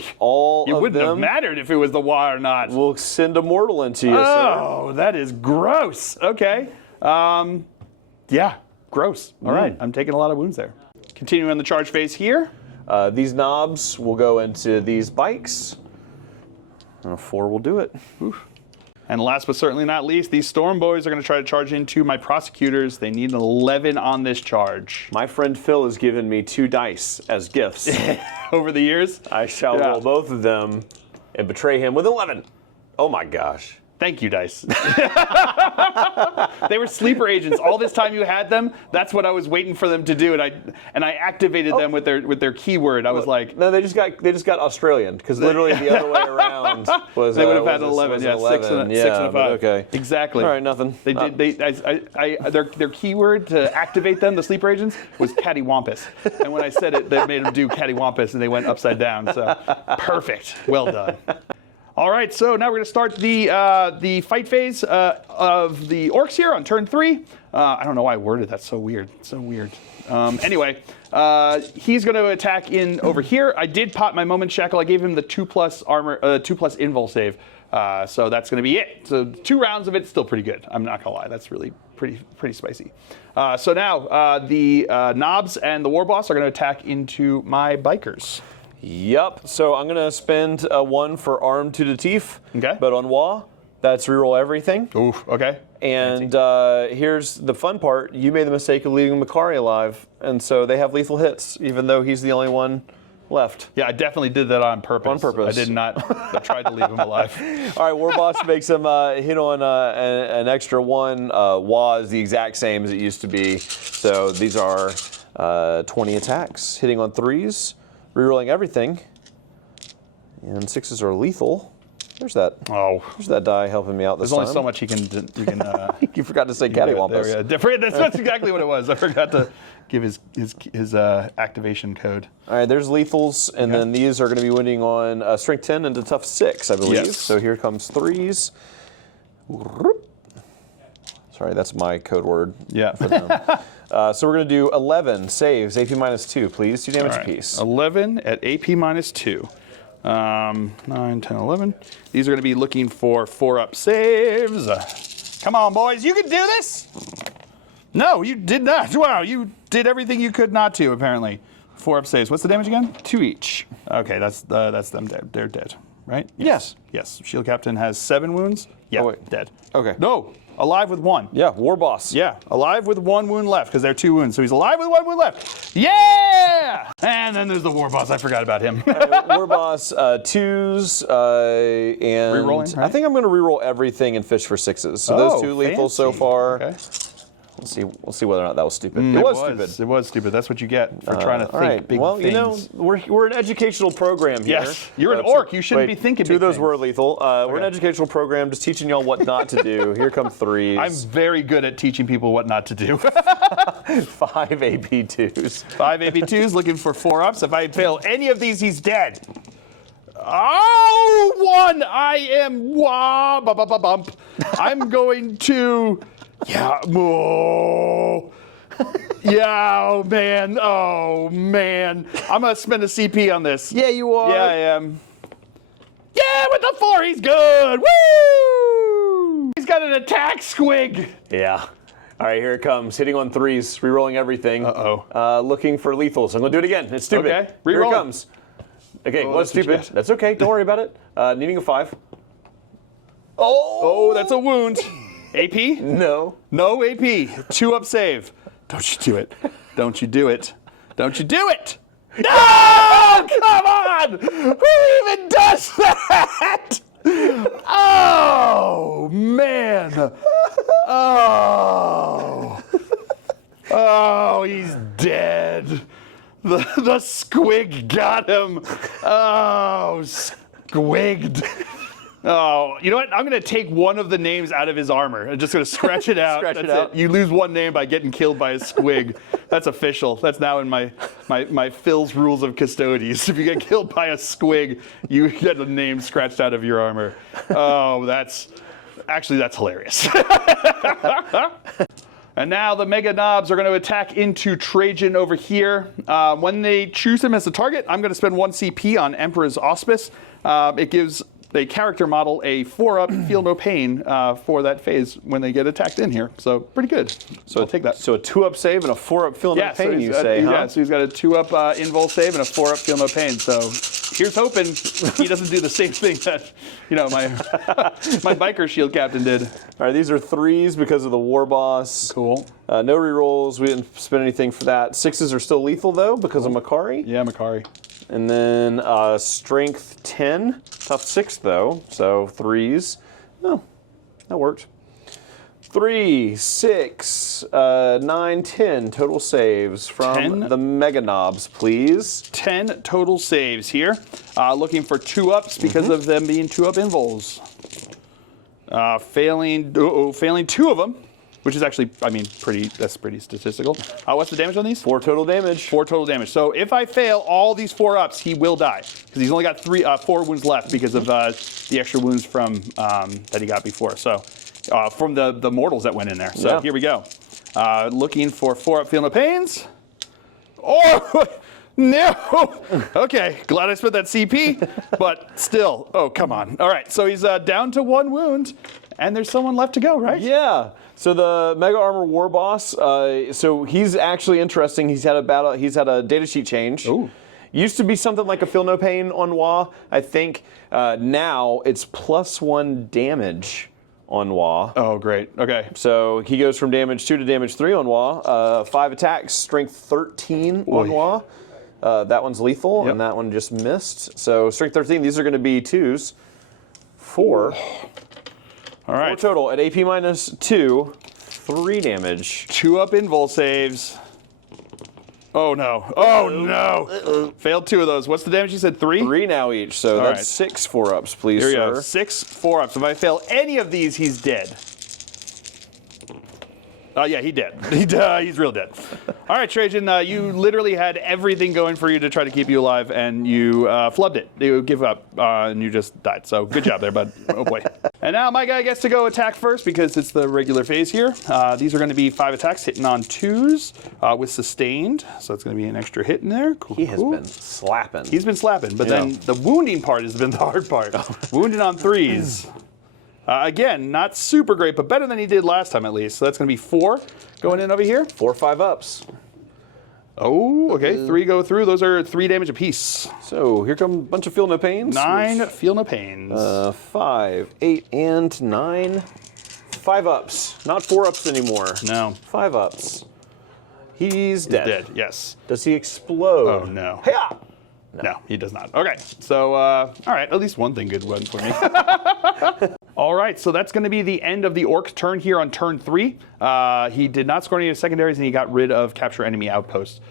of them. It wouldn't have mattered if it was the WAAAGH or not. We'll send a mortal into you, sir. Oh, that is gross. Okay. Yeah, gross. All right, I'm taking a lot of wounds there. Continuing on the charge phase here. These knobs will go into these bikes. 4 will do it. Oof. And last but certainly not least, these Storm Boys are going to try to charge into my Prosecutors. They need an 11 on this charge. My friend Phil has given me 2 dice as gifts. Over the years. I shall roll both of them and betray him with 11. Oh my gosh. Thank you, dice. They were sleeper agents. All this time you had them, that's what I was waiting for them to do, and I activated them with their keyword. I was like, no, they just got Australian, because literally the other way around was they would have had was 11. was Yeah, 11. 6 and a 5. Okay, exactly. All right, nothing. They did. Their keyword to activate them, the sleeper agents, was cattywampus. And when I said it, they made them do cattywampus, and they went upside down. So perfect. Well done. All right, so now we're going to start the fight phase of the Orks here on turn 3. I don't know why I worded that so weird. So weird. Anyway, he's going to attack in over here. I did pop my moment shackle. I gave him the 2+ armor, 2+ invul save. So that's going to be it. So 2 rounds of it, still pretty good. I'm not going to lie. That's really pretty spicy. So now the knobs and the war boss are going to attack into my bikers. Yep. So I'm gonna spend 1 for arm to the teeth. Okay. But on WAAAGH, that's reroll everything. Oof. Okay. And here's the fun part: you made the mistake of leaving Makari alive, and so they have lethal hits, even though he's the only one left. Yeah, I definitely did that on purpose. On purpose. I did not. I tried to leave him alive. All right, War Boss makes him hit on an extra 1. WAAAGH is the exact same as it used to be. So these are 20 attacks, hitting on 3s. Rerolling everything, and 6s are lethal. There's that. Oh, there's that die helping me out this there's time. only so much he can. You forgot to say cattywampus. That's exactly what it was. I forgot to give his activation code. All right, there's lethals, and then these are going to be winning on strength 10 into tough 6, I believe. Yes. So here comes 3s. Sorry, that's my code word. Yeah. For them. So we're going to do 11 saves, AP -2, please. 2 damage apiece. 11 at AP -2. 9, 10, 11. These are going to be looking for 4-up saves. Come on, boys. You can do this. No, you did not. Wow, you did everything you could not to, apparently. 4-up saves. What's the damage again? 2 each. Okay, that's them dead. They're dead, right? Yes. Yes. Shield Captain has 7 wounds. Yeah, Oh, wait. dead. Okay. No, alive with 1. Yeah, War Boss. Yeah, alive with 1 wound left, because they're 2 wounds. So he's alive with 1 wound left. Yeah! And then there's the War Boss. I forgot about him. War Boss, 2s, and Rerolling, right? I think I'm going to reroll everything and fish for 6s. So those 2 lethal so fancy. far. Okay. We'll see whether or not that was stupid. It was stupid. It was stupid. That's what you get for trying to think All right. big well, things. you know, we're an educational program here. Yes. You're an orc. You shouldn't be thinking 2 of big those things. were lethal. We're an educational program just teaching y'all what not to do. Here come 3s. I'm very good at teaching people what not to do. 5 AP2s. 5 AP2s looking for 4-ups. If I fail any of these, he's dead. Oh, 1! I am bump. I'm going to. Yeah. Oh. Yeah. Oh man. Oh man. I'm gonna spend a CP on this. Yeah, you are. Yeah, I am. Yeah, with the 4, he's good. Woo! He's got an attack squig. Yeah. All right, here it comes. Hitting on 3s, rerolling everything. Uh-oh. Looking for lethals. I'm going to do it again. It's stupid. Okay, Here reroll it it. comes. Okay, Oh, what's that's what you stupid? get. That's okay. Don't worry about it. Needing a 5. Oh, that's a wound. AP? No. No AP. 2-up save. Don't you do it. Don't you do it. Don't you do it. No! Come on! Who even does that? Oh, man. Oh. Oh, he's dead. The squig got him. Oh, squigged. Oh, you know what? I'm going to take one of the names out of his armor. I'm just going to scratch it out. Scratch That's it out. You lose 1 name by getting killed by a squig. That's official. That's now in my Phil's rules of Custodes. If you get killed by a squig, you get a name scratched out of your armor. Oh, that's hilarious. And now the Mega Knobs are going to attack into Trajan over here. When they choose him as a target, I'm going to spend 1 CP on Emperor's Auspice. It gives a character model a 4-up feel no pain for that phase when they get attacked in here. So pretty good. So I'll take that. So a 2-up save and a 4-up feel no So pain, he's you got- say, huh? Yeah, so he's got a 2-up invul save and a 4-up feel no pain. So here's hoping he doesn't do the same thing that, you know, my my biker shield captain did. All right, these are 3s because of the War Boss. Cool. No rerolls. We didn't spend anything for that. 6s are still lethal, though, because of Makari. Yeah, Makari. And then strength 10. Tough 6, though. So 3s. No. That worked. 3, 6, 9, 10 total saves from the Mega Knobs, please. 10 total saves here. Looking for 2-ups because of them being 2-up invols. Failing 2 of them, which is actually, I mean, that's pretty statistical. What's the damage on these? 4 total damage. 4 total damage. So if I fail all these 4-ups, he will die because he's only got 4 wounds left because of the extra wounds from that he got before. So from the mortals that went in there. So here we go. Looking for 4-up feel no pains. Oh no! Okay, glad I spent that CP, but still. Oh come on! All right, so he's down to 1 wound, and there's someone left to go, right? Yeah. So the Mega Armor War Boss. So he's actually interesting. He's had a battle. He's had a data sheet change. Ooh. Used to be something like a Feel No Pain on WAAAGH. I think now it's +1 damage on WAAAGH. Oh, great. Okay. So he goes from damage 2 to damage 3 on WAAAGH. 5 attacks, strength 13 on WAAAGH. That one's lethal, and that one just missed. So strength 13. These are going to be 2s. 4. All right. 4 total at AP -2. 3 damage. 2-up invul saves. Oh no! Oh no! Failed 2 of those. What's the damage? You said 3. 3 now each. So All that's right. 6 4-ups, please, Here we sir. go. 6 4-ups. If I fail any of these, he's dead. Oh yeah, he's dead. He's real dead. All right, Trajan, you literally had everything going for you to try to keep you alive, and you flubbed it. You give up, and you just died. So good job there, bud. Oh boy. And now my guy gets to go attack first because it's the regular phase here. These are going to be 5 attacks hitting on 2s with sustained. So it's going to be an extra hit in there. Cool. He has been slapping. He's been slapping, but then the wounding part has been the hard part. Wounded on 3s. Again, not super great, but better than he did last time at least. So that's going to be 4 going in over here. 4 5-ups. Oh, okay. 3 go through. Those are 3 damage apiece. So here come a bunch of Feel No Pains. 9 feel no pains. 5, 8, and 9. 5-ups. Not 4-ups anymore. No. 5-ups. He's dead. Dead, yes. Does he explode? Oh, no. Hey-ya! No, he does not. Okay, so, all right, at least one thing good went for me. All right, so that's going to be the end of the Ork's turn here on turn 3. He did not score any of his secondaries, and he got rid of capture enemy outposts.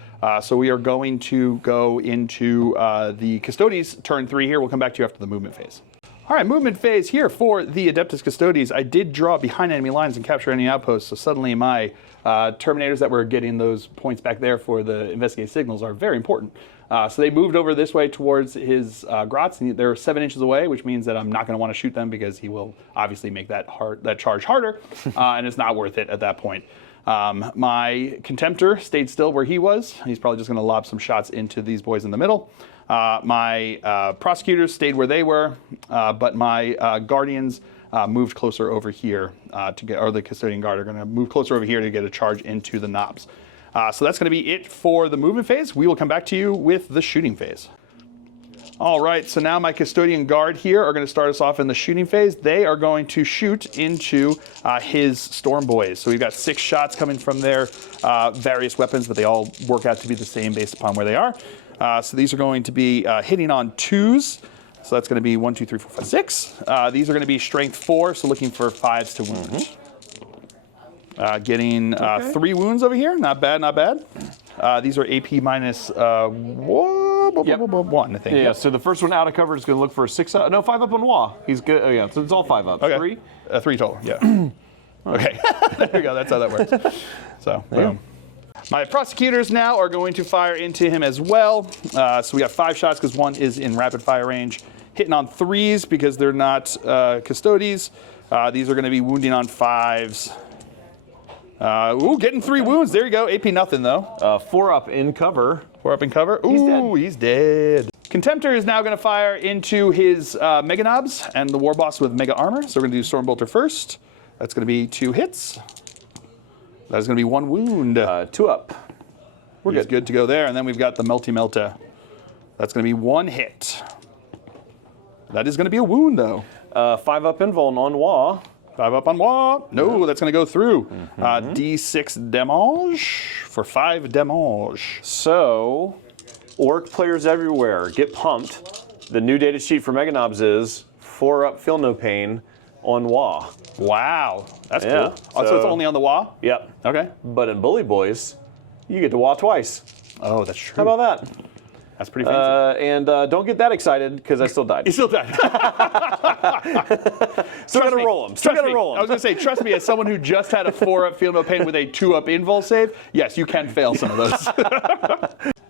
So we are going to go into the Custodes turn 3 here. We'll come back to you after the movement phase. All right, movement phase here for the Adeptus Custodes. I did draw behind enemy lines and capture enemy outposts, so suddenly my Terminators that were getting those points back there for the investigate signals are very important. So they moved over this way towards his grots, and they're 7 inches away, which means that I'm not going to want to shoot them because he will obviously make that charge harder, and it's not worth it at that point. My Contemptor stayed still where he was. He's probably just going to lob some shots into these boys in the middle. My Prosecutors stayed where they were, but my Guardians moved closer over here to get, or the Custodian Guard are going to move closer over here to get a charge into the knobs. So that's going to be it for the movement phase. We will come back to you with the shooting phase. All right, so now my Custodian Guard here are going to start us off in the shooting phase. They are going to shoot into his Storm Boys. So we've got 6 shots coming from their various weapons, but they all work out to be the same based upon where they are. So these are going to be hitting on 2s. So that's going to be 1, 2, 3, 4, 5, 6. These are going to be strength 4, so looking for 5s to wound. Getting 3 wounds over here. Not bad, not bad. These are AP minus 1, I think. Yeah, so the first one out of cover is going to look for a 6 up. No, 5 up on WAAAGH. He's good. Oh, yeah, so it's all 5 ups. Okay. 3? 3 total, yeah. Okay, there we go. That's how that works. So, boom. My Prosecutors now are going to fire into him as well. So we got 5 shots because 1 is in rapid fire range. Hitting on 3s because they're not Custodes. These are going to be wounding on 5s. Ooh, getting 3 wounds. There you go. AP nothing, though. 4 up in cover. 4 up in cover. Ooh, he's dead. Contemptor is now going to fire into his Mega Knobs and the War Boss with Mega Armor. So we're going to do Stormbolter first. That's going to be 2 hits. That is going to be 1 wound. 2 up. We're good to go there. And then we've got the Melty Melta. That's going to be 1 hit. That is going to be a wound, though. 5 up invuln on WAAAGH. 5 up on WAAAGH. No, that's going to go through. D6 damage for 5 damage. So, Ork players everywhere, get pumped. The new data sheet for Mega Knobs is 4 up Feel No Pain on WAAAGH. Wow, that's Yeah, cool. Oh, so it's only on the WAAAGH? Yep. Okay. But in Bully Boys, you get to WAAAGH twice. Oh, that's true. How about that? That's pretty fancy. And don't get that excited because I still died. He still died. Still got to roll them. Still got to roll I was them. going to say, trust me, as someone who just had a 4-up Feel No Pain with a 2-up invul save, yes, you can fail some of those.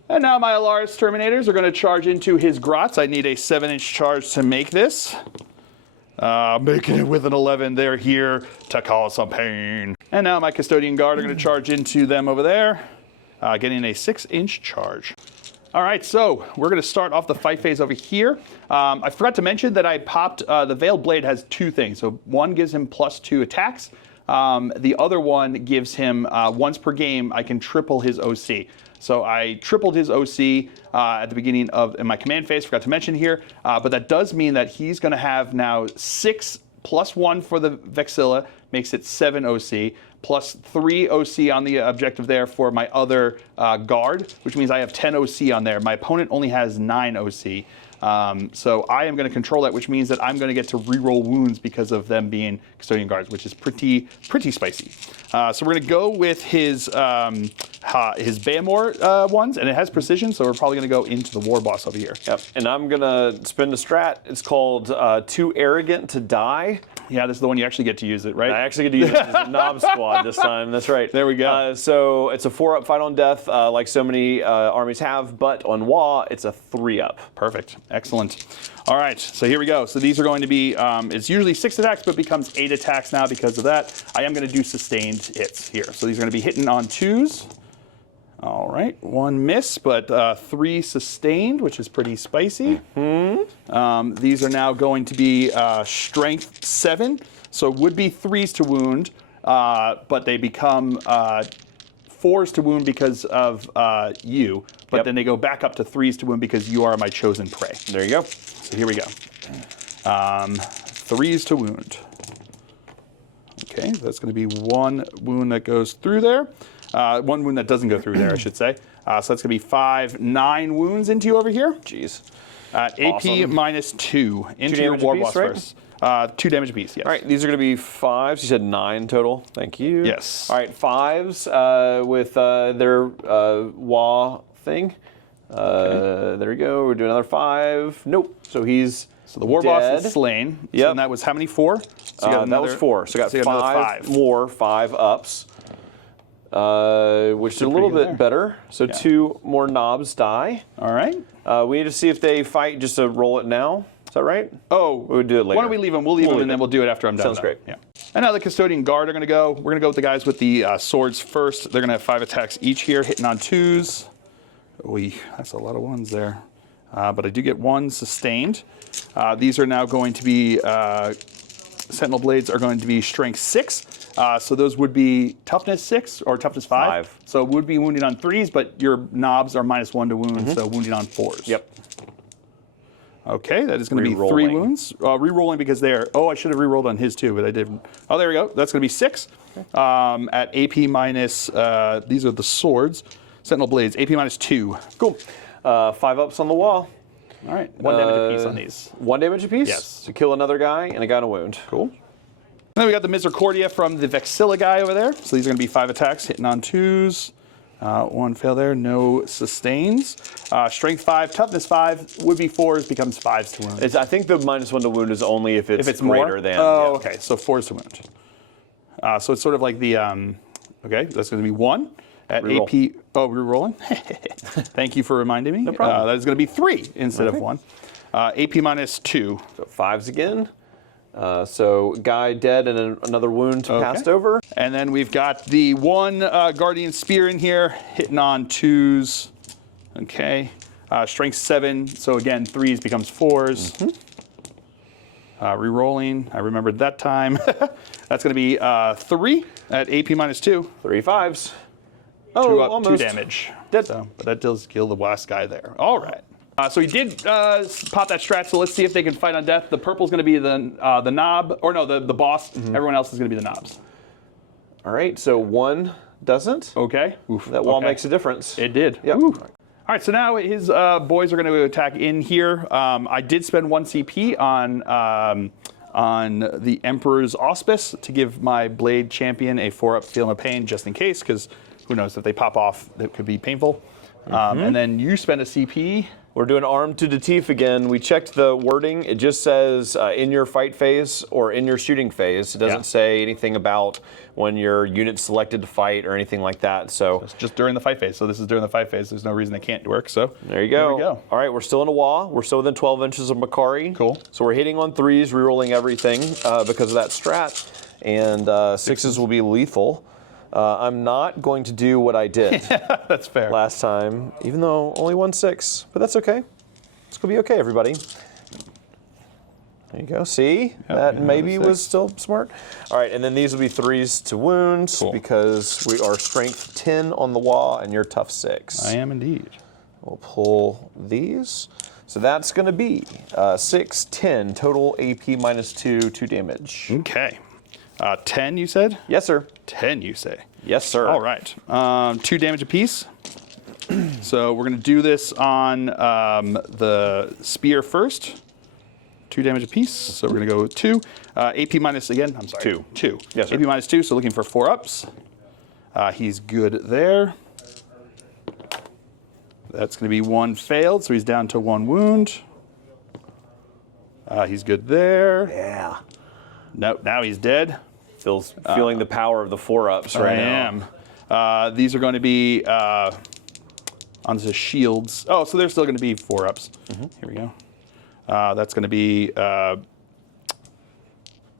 And now my Alaris Terminators are going to charge into his grots. I need a 7-inch charge to make this. Making it with an 11. They're here to cause some pain. And now my Custodian Guard are going to charge into them over there, getting a 6-inch charge. All right, so we're going to start off the fight phase over here. I forgot to mention that I popped, the Veiled Blade has 2 things. So one gives him +2 attacks. The other one gives him, once per game, I can triple his OC. So I tripled his OC at the beginning of in my command phase, forgot to mention here. But that does mean that he's going to have now 6 + 1 for the Vexilla, makes it 7 OC, +3 OC on the objective there for my other guard, which means I have 10 OC on there. My opponent only has 9 OC. So I am going to control that, which means that I'm going to get to reroll wounds because of them being Custodian Guards, which is pretty spicy. So we're going to go with his Beamor ones, and it has precision, so we're probably going to go into the War Boss over here. Yep. And I'm going to spend a strat. It's called Too Arrogant to Die. Yeah, this is the one you actually get to use it, right? I actually get to use it as a Knob Squad this time. That's right. There we go. So it's a 4-up fight on death, like so many armies have, but on WAAAGH, it's a 3-up. Perfect. Excellent. All right, so here we go. So these are going to be, it's usually 6 attacks, but becomes 8 attacks now because of that. I am going to do sustained hits here. So these are going to be hitting on 2s. All right, 1 miss, but 3 sustained, which is pretty spicy. These are now going to be strength 7, so would be 3s to wound, but they become 4s to wound because of you, but then they go back up to 3s to wound because you are my chosen prey. There you go. So here we go. 3s to wound. Okay, that's going to be 1 wound that goes through there. 1 wound that doesn't go through there, I should say. So that's going to be 5, 9 wounds into you over here. Jeez. AP Awesome. -2 into your damage War apiece, Boss right? first. 2 damage apiece, yes. All right, these are going to be 5s. You said 9 total. Thank you. Yes. All right, 5s with their WAAAGH thing. There we go. We're doing another 5. Nope. So he's So the War dead. Boss is slain. Yep. So and that was how many? 4? So you got that was 4. So I got you got another 5 more 5-ups. Which is a little pretty good bit better. So 2 more knobs die. All right. We need to see if they fight just to roll it now. Is that right? Oh, We'll do it later. why don't we leave them? We'll leave them, and then we'll do it after I'm done. Sounds though. great. Yeah. And now the Custodian Guard are going to go. We're going to go with the guys with the swords first. They're going to have 5 attacks each here, hitting on 2s. That's a lot of 1s there. But I do get 1 sustained. These are now going to be, Sentinel Blades are going to be strength 6. So those would be toughness 6 or toughness 5. So it would be wounding on 3s, but your knobs are -1 to wound, so wounding on 4s. Yep. Okay, that is going to be 3 Rerolling. wounds. Rerolling because they're, I should have rerolled on his too, but I didn't. Oh, there we go. That's going to be 6. At AP minus, these are the swords. Sentinel Blades, AP -2. Cool. 5-ups on the wall. All right, 1 damage apiece on these. 1 damage apiece? Yes. To kill another guy and a guy in a wound. Cool. Then we got the Misericordia from the Vexilla guy over there. So these are going to be 5 attacks, hitting on 2s. 1 fail there, no sustains. Strength 5, toughness 5, would be 4s, becomes 5s to wound. I think the -1 to wound is only if it's more? greater than. Oh, okay, so 4s to wound. So it's sort of like the, okay, that's going to be 1. At Reroll. AP, rerolling? Thank you for reminding me. No problem. That is going to be 3 instead of 1. AP -2. So 5s again. So guy dead and another wound passed over. And then we've got the 1 Guardian Spear in here, hitting on 2s. Okay. Strength 7, so again, 3s becomes 4s. Rerolling, I remembered that time. That's going to be 3 at AP -2. 3 5s. 2 Oh, up, almost. 2 damage. Dead. So, but that does kill the last guy there. All right. So he did pop that strat, so let's see if they can fight on death. The purple's going to be the knob, or no, the boss. Everyone else is going to be the knobs. All right, so 1 doesn't. Okay. Oof. That wall Okay. makes a difference. It did. Yep. Ooh. All right, so now his boys are going to attack in here. I did spend 1 CP on on the Emperor's Auspice to give my Blade Champion a 4-up Feel No Pain just in case, because who knows, if they pop off, that could be painful. And then you spend a CP. We're doing Armed to Detif again. We checked the wording. It just says in your fight phase or in your shooting phase. It doesn't say anything about when your unit's selected to fight or anything like that. So It's just during the fight phase. So this is during the fight phase. There's no reason it can't work. So there you go. There we go. All right, we're still in a WAAAGH. We're still within 12 inches of Makari. Cool. So we're hitting on 3s, rerolling everything because of that strat. And 6s will be lethal. I'm not going to do what I did that's fair. last time, even though only 1 6, but that's okay. It's gonna be okay, everybody. There you go. See, that maybe was still smart. All right, and then these will be 3s to wounds because we are strength 10 on the WAAAGH and you're tough 6. I am indeed. We'll pull these. So that's gonna be 6, 10 total AP -2, 2 damage. Okay. 10, you said? Yes, sir. 10, you say? Yes, sir. All right. 2 damage apiece. So we're going to do this on the spear first. 2 damage apiece. So we're going to go with 2. AP minus, again, I'm sorry. 2. 2. Yes, sir. AP minus 2, so looking for 4-ups. He's good there. That's going to be 1 failed, so he's down to 1 wound. He's good there. Yeah. No, now he's dead. Feeling the power of the 4-ups right now. I am. These are going to be on the shields. Oh, so they're still going to be 4-ups. Here we go. That's going to be...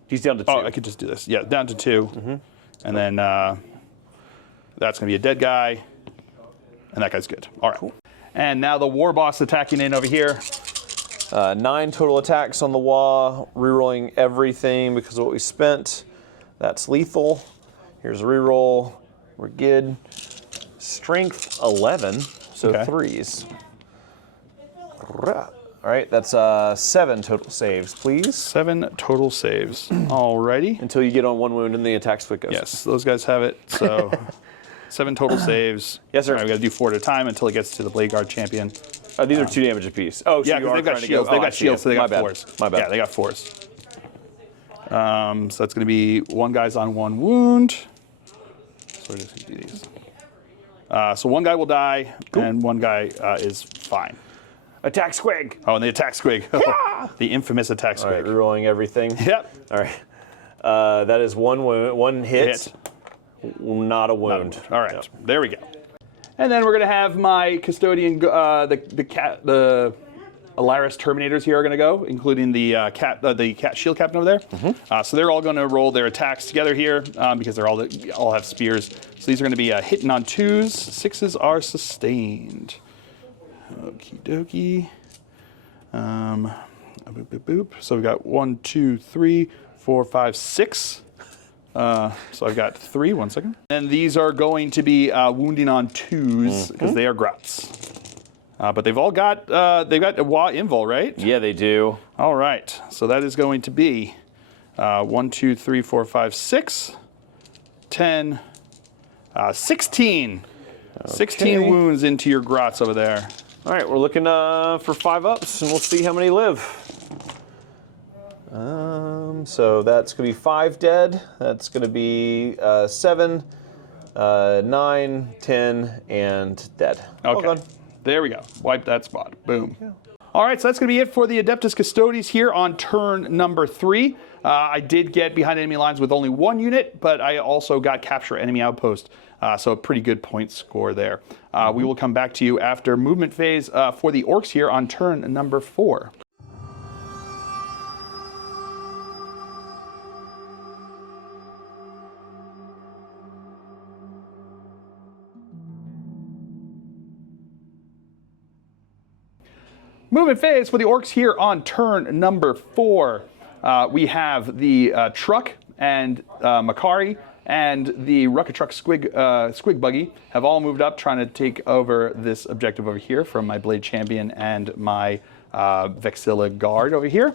He's down to 2. Oh, I could just do this. Yeah, down to 2. And then that's going to be a dead guy. And that guy's good. All right. Cool. And now the war boss attacking in over here. 9 total attacks on the WAAAGH, rerolling everything because of what we spent. That's lethal. Here's a reroll. We're good. Strength 11, so 3s. All right, that's 7 total saves, please. 7 total saves. Alrighty. Until you get on 1 wound and the attack split goes. Yes, those guys have it. So 7 total saves. Yes, sir. All right, we got to do 4 at a time until it gets to the Blade Guard champion. These are 2 damage apiece. Oh, so Yeah, you because are they've got trying to shields. go. They've got shields, so they got My bad. 4s. My bad. Yeah, they got 4s. So that's going to be 1 guy's on 1 wound. So we're just going to do these. So 1 guy will die, and 1 guy is fine. Attack squig. Oh, and the attack squig. The infamous attack squig. All right, rerolling everything. Yep. All right. That is 1 wound, 1 hit. Not a wound. All right, there we go. And then we're going to have my custodian, the Alaris Terminators here are going to go, including the shield captain over there. So they're all going to roll their attacks together here because they're all have spears. So these are going to be hitting on 2s. 6s are sustained. Okie dokie. Boop, boop, boop. So we got 1, 2, 3, 4, 5, 6. So I've got 3. 1 second. And these are going to be wounding on 2s because they are Gruts. But they've all got a WAAAGH invul, right? Yeah, they do. All right. So that is going to be 1, 2, 3, 4, 5, 6, 10, 16. Okay. 16 wounds into your Grots over there. All right, we're looking for 5-ups, and we'll see how many live. So that's going to be 5 dead. That's going to be 7, 9, 10, and dead. Okay. Well done. There we go. Wipe that spot. Boom. Yeah. All right, so that's going to be it for the Adeptus Custodes here on turn number 3. I did get behind enemy lines with only 1 unit, but I also got capture enemy outpost. So a pretty good point score there. We will come back to you after movement phase for the Orks here on turn number 4. Movement phase for the Orks here on turn number 4. We have the truck and Makari and the Rucka Truck Squig Buggy have all moved up, trying to take over this objective over here from my Blade Champion and my Vexilla Guard over here.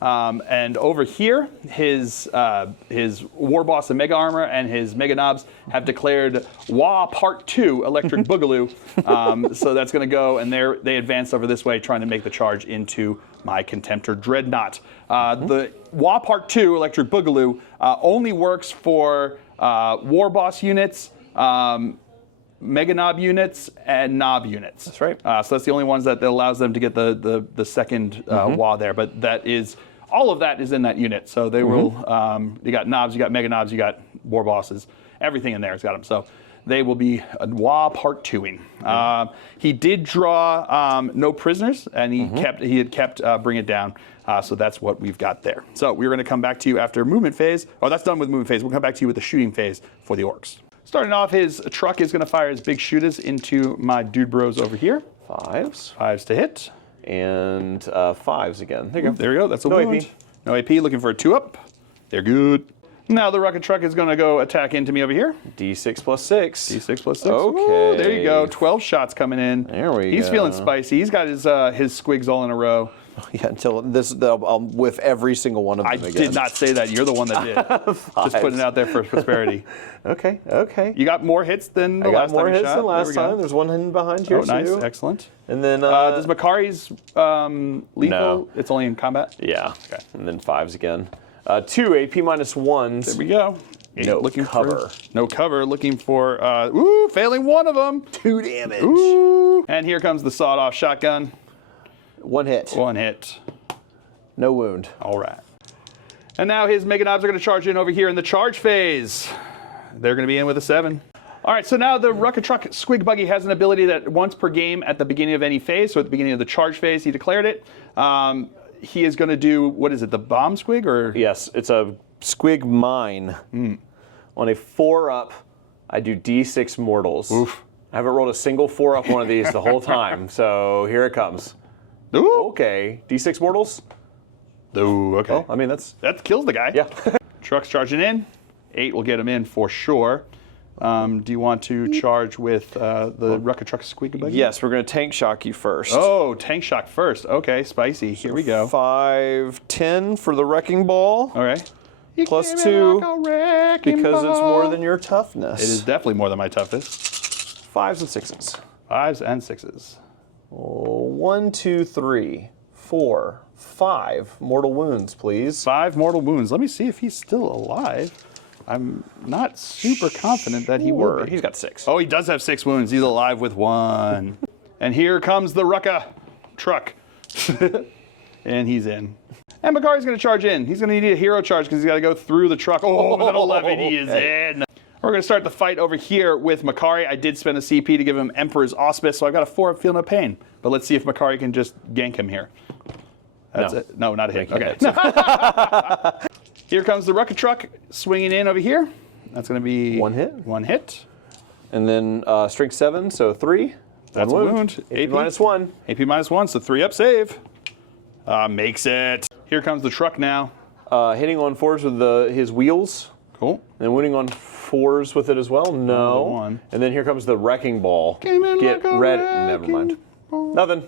And over here, his War Boss and Mega Armor and his Mega Knobs have declared WAAAGH Part 2 Electric Boogaloo. So that's going to go, and they advance over this way, trying to make the charge into my Contemptor Dreadnought. The WAAAGH Part 2 Electric Boogaloo only works for War Boss units, Mega Knob units, and Knob units. That's right. So that's the only ones that allows them to get the second WAAAGH there. But that is, all of that is in that unit. So they will, you got Knobs, you got Mega Knobs, you got War Bosses, everything in there has got them. So they will be a WAAAGH Part 2ing. He did draw no prisoners, and he had kept Bring It Down. So that's what we've got there. So we're going to come back to you after movement phase. Oh, that's done with movement phase. We'll come back to you with the shooting phase for the Orks. Starting off, his truck is going to fire his big shooters into my dude bros over here. 5s. 5s to hit. And 5s again. There you go. There we go. That's a No wound. AP. No AP. Looking for a 2-up. They're good. Now the rocket truck is going to go attack into me over here. D6 plus 6. D6 plus 6. Okay. Ooh, there you go. 12 shots coming in. There we go. He's feeling spicy. He's got his squigs all in a row. Yeah, until this, I'll whiff every single one of them I again. did not say that. You're the one that did. Just putting it out there for prosperity. Okay, okay. You got more hits than the I got last more time you hits shot. than last There we go. time. There's one hidden behind here, Oh, nice. too. Excellent. And then... does Makari's lethal? No. It's only in combat? Yeah. Okay. And then 5s again. 2 AP minus 1s. There we go. No cover. No cover. Looking for, failing one of them. 2 damage. Ooh. And here comes the sawed-off shotgun. 1 hit. 1 hit. No wound. All right. And now his Mega Knobs are going to charge in over here in the charge phase. They're going to be in with a 7. All right, so now the Rocket Truck Squig Buggy has an ability that once per game at the beginning of any phase, so at the beginning of the charge phase, he declared it. He is going to do, what is it, the bomb squig? Or? Yes, it's a squig mine. On a 4-up, I do D6 mortals. Oof. I haven't rolled a single 4-up one of these the whole time, so here it comes. Ooh. Okay, D6 mortals? Ooh, okay. Well, I mean, That kills the guy. yeah. Truck's charging in. 8 will get him in for sure. Do you want to charge with the Rocket Truck Squig Buggy? Yes, we're going to tank shock you first. Oh, tank shock first. Okay, spicy. Here we go. 5, 10 for the wrecking ball. All right. Plus Came in 2, like a wrecking because it's more ball. than your toughness. It is definitely more than my toughest. 5s and 6s. 5s and 6s. 1, 2, 3, 4, 5 mortal wounds, please. 5 mortal wounds. Let me see if he's still alive. I'm not super confident that he will be. He's got 6. Oh, he does have 6 wounds. He's alive with 1. And here comes the Rucka truck. And he's in. And Makari's going to charge in. He's going to need a hero charge because he's got to go through the truck. Oh, with an 11, he is in. We're going to start the fight over here with Makari. I did spend a CP to give him Emperor's Auspice, so I've got a 4 up, feel no pain. But let's see if Makari can just gank him here. That's No. it. No, not a hit. Thank Okay. you. Here comes the Rocket Truck swinging in over here. That's going to be 1 hit. 1 hit. And then strength 7, so 3. That's a wound. AP minus 1. AP minus 1, so 3 up save. Makes it. Here comes the truck now. Hitting on 4s with his wheels. Cool. And winning on 4s with it as well. No. 1. And then here comes the wrecking ball. Came in Get like a ready. wrecking Never mind. Nothing.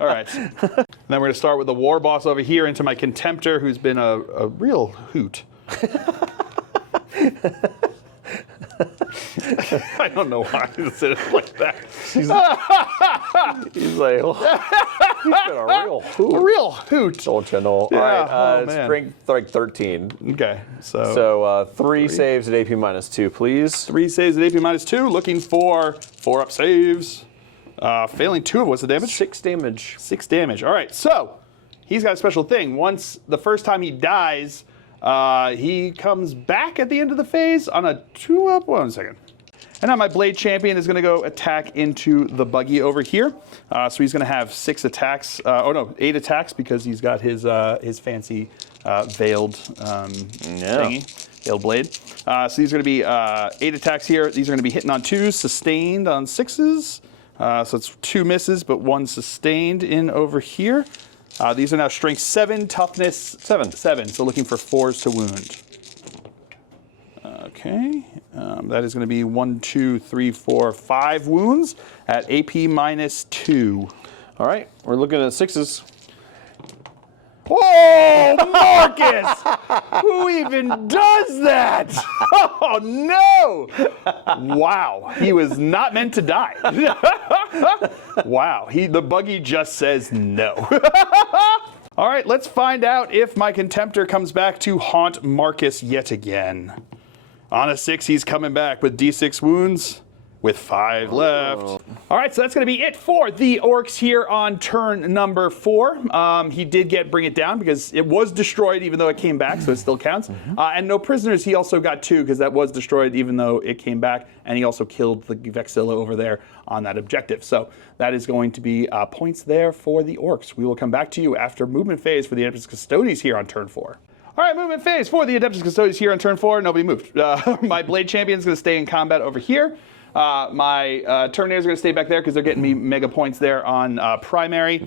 All right. Then we're going to start with the War Boss over here into my Contemptor, who's been a real hoot. I don't know why I said it like that. He's like, he's been a real hoot. A real hoot. Don't you know? Yeah. All right, Oh, man. strength like 13. Okay, so So 3 saves at AP minus 2, please. 3 saves at AP minus 2, looking for 4 up saves. Failing 2 of what's the damage? 6 damage. 6 damage. All right, so he's got a special thing. Once the first time he dies, he comes back at the end of the phase on a 2 up. 1 second. And now my Blade Champion is going to go attack into the buggy over here. So he's going to have 6 attacks. 8 attacks because he's got his fancy veiled thingy. Veiled blade. So these are going to be 8 attacks here. These are going to be hitting on 2s, sustained on 6s. So it's 2 misses, but 1 sustained in over here. These are now strength 7, toughness 7. So looking for 4s to wound. Okay, that is going to be 1, 2, 3, 4, 5 wounds at AP minus 2. All right, we're looking at 6s. Oh, Marcus! Who even does that? Oh, no! Wow, he was not meant to die. Wow, the buggy just says no. All right, let's find out if my Contemptor comes back to haunt Marcus yet again. On a 6, he's coming back with D6 wounds. With 5 left. All right, so that's going to be it for the Orks here on turn number 4. He did bring it down because it was destroyed even though it came back, so it still counts. And no prisoners, he also got 2 because that was destroyed even though it came back, and he also killed the Vexilla over there on that objective. So that is going to be points there for the Orks. We will come back to you after movement phase for the Adeptus Custodes here on turn 4. All right, movement phase for the Adeptus Custodes here on turn 4. Nobody moved. My Blade Champion is going to stay in combat over here. My Terminators are going to stay back there because they're getting me mega points there on primary.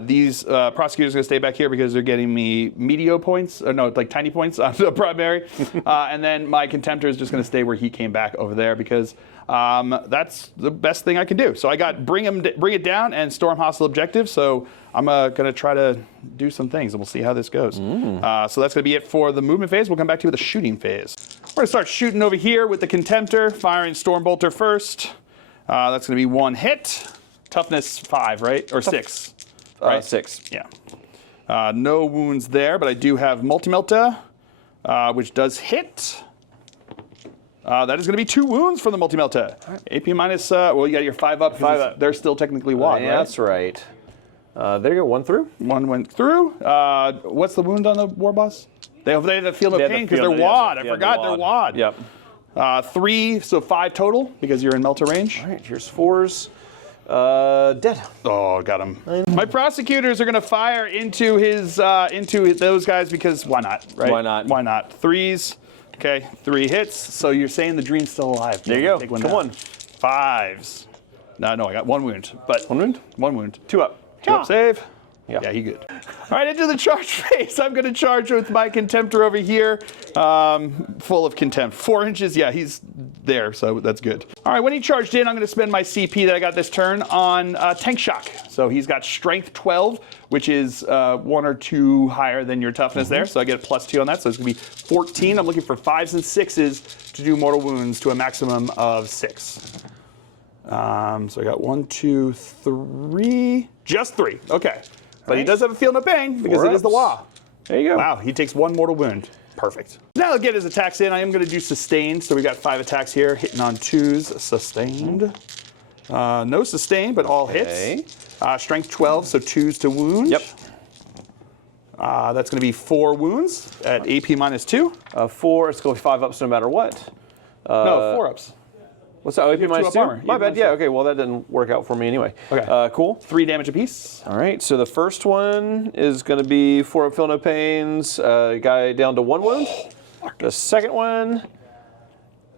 These Prosecutors are going to stay back here because they're getting me medio points, or no, like tiny points on the primary. And then my Contemptor is just going to stay where he came back over there because that's the best thing I can do. So I got bring it down and storm hostile objectives. So I'm going to try to do some things, and we'll see how this goes. So that's going to be it for the movement phase. We'll come back to you with the shooting phase. We're going to start shooting over here with the Contemptor, firing Stormbolter first. That's going to be 1 hit. Toughness 5, right? Or 6. Right? 6. Yeah. No wounds there, but I do have Multi-Melta, which does hit. That is going to be 2 wounds from the Multi-Melta. Right. AP minus, well, you got your 5 up. 5 up. They're still technically WAAAGH, right? That's right. There you go, 1 through. 1 went through. What's the wound on the War Boss? They have the field of pain because they're WAAAGH. I forgot they're WAAAGH. Yep. 3, so 5 total because you're in Melta range. All right, here's 4s. Dead. Oh, got him. My Prosecutors are going to fire into into those guys because why not, right? Why not? Why not? 3s. Okay, 3 hits. So you're saying the Dream's still alive. There you go. Take one Come down. on. 5s. No, I got 1 wound. But 1 wound? 1 wound. 2 up. 2 up save. Yeah, he good. All right, into the charge phase. I'm going to charge with my Contemptor over here, full of contempt. 4 inches, yeah, he's there, so that's good. All right, when he charged in, I'm going to spend my CP that I got this turn on Tank Shock. So he's got Strength 12, which is 1 or 2 higher than your toughness there, so I get a +2 on that, so it's going to be 14. I'm looking for 5s and 6s to do mortal wounds to a maximum of 6. So I got 1, 2, 3, just 3. Okay. But he does have a field of pain because it is the WAAAGH. There you go. Wow, he takes 1 mortal wound. Perfect. Now he'll get his attacks in. I am going to do sustained. So we got 5 attacks here, hitting on 2s. Sustained. No sustained, but all hits. Strength 12, so 2s to wound. Yep. That's going to be 4 wounds at AP -2. 4, it's going to be 5 ups no matter what. No, 4 ups. What's that? AP minus 2? Armor. My bad. Yeah, okay. Well, that didn't work out for me anyway. Okay. Cool. 3 damage apiece. All right. So the first one is going to be 4 up, feel no pains. Guy down to 1 wound. The second one,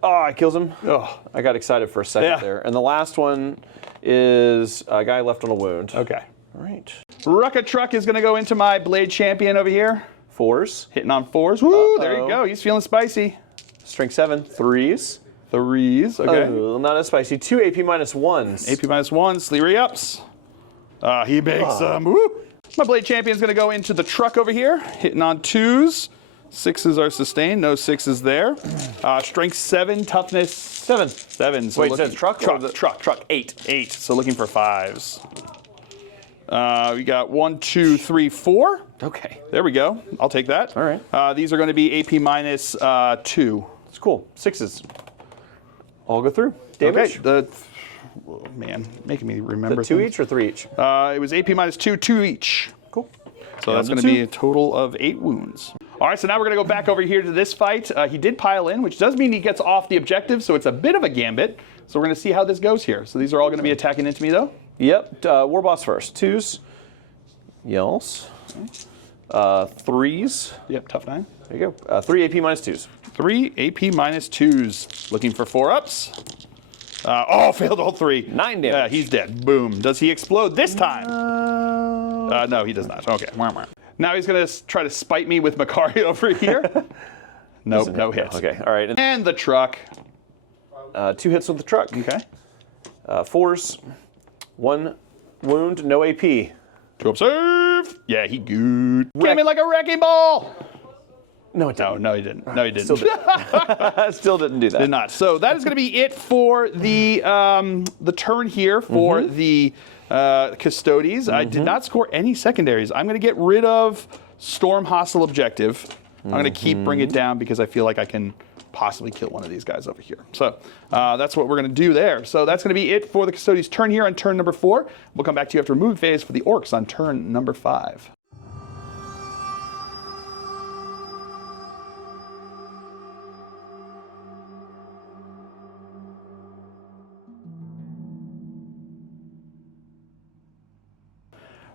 it kills him. Oh, I got excited for a second there. And the last one is a guy left on a wound. Okay. All right. Rucka Truck is going to go into my Blade Champion over here. 4s. Hitting on 4s. Woo, there you go. He's feeling spicy. Strength 7. 3s. 3s, okay. Not as spicy. 2 AP -1s. AP -1s, 3 re-ups. He makes some. Woo. My Blade Champion's going to go into the truck over here, hitting on 2s. 6s are sustained, no 6s there. Strength 7, toughness 7. 7. So wait, is that truck? Truck. 8. So looking for 5s. We got 1, 2, 3, 4. Okay. There we go. I'll take that. All right. These are going to be AP -2. It's cool. 6s. All go through. Damage? Okay. Man, making me remember. The 2 each or 3 each? It was AP -2, 2 each. Cool. So that's going to be a total of 8 wounds. All right, so now we're going to go back over here to this fight. He did pile in, which does mean he gets off the objective, so it's a bit of a gambit. So we're going to see how this goes here. So these are all going to be attacking into me, though? Yep. War Boss first. 2s. Yells. 3s. Yep, tough 9. There you go. 3 AP -2s. 3 AP -2s. Looking for 4 ups. Failed all 3. 9 damage. Yeah, he's dead. Boom. Does he explode this time? No, he does not. Okay. Now he's going to try to spite me with Makari over here. Nope, no hits. Okay, all right. And the truck. 2 hits with the truck. Okay. 4s. 1 wound, no AP. 2 up save. Yeah, he good. Came in like a wrecking ball. No, it didn't. No, he didn't. No, he didn't. Still didn't do that. Did not. So that is going to be it for the turn here for the Custodes. I did not score any secondaries. I'm going to get rid of Storm Hostile Objective. I'm going to bring it down because I feel like I can possibly kill one of these guys over here. So that's what we're going to do there. So that's going to be it for the Custodes' turn here on turn number 4. We'll come back to you after movement phase for the Orks on turn number 5.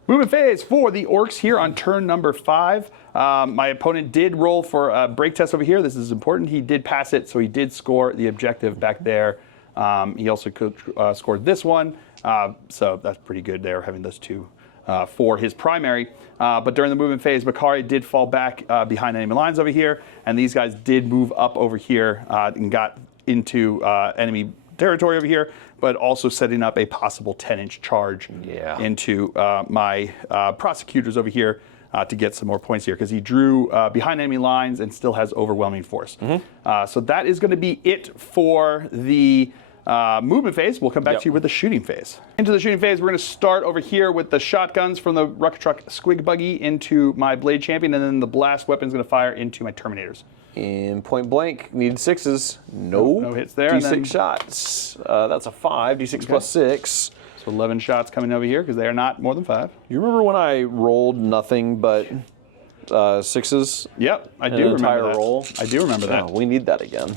Movement phase for the Orks here on turn number 5. My opponent did roll for a break test over here. This is important. He did pass it, so he did score the objective back there. He also scored this one, so that's pretty good there, having those two for his primary. But during the movement phase, Bakari did fall back behind enemy lines over here, and these guys did move up over here and got into enemy territory over here, but also setting up a possible 10-inch charge into my prosecutors over here to get some more points here, because he drew behind enemy lines and still has overwhelming force. So that is going to be it for the movement phase. We'll come back to you with the shooting phase. Into the shooting phase, we're going to start over here with the shotguns from the Rucker Truck Squig Buggy into my Blade Champion, and then the blast weapon is going to fire into my Terminators. In point blank, needed 6s. No hits there. D6 shots. That's a 5. D6 plus 6. So 11 shots coming over here because they are not more than 5. You remember when I rolled nothing but 6s? Yep, I do remember that. Roll? I do remember that. Oh, we need that again. You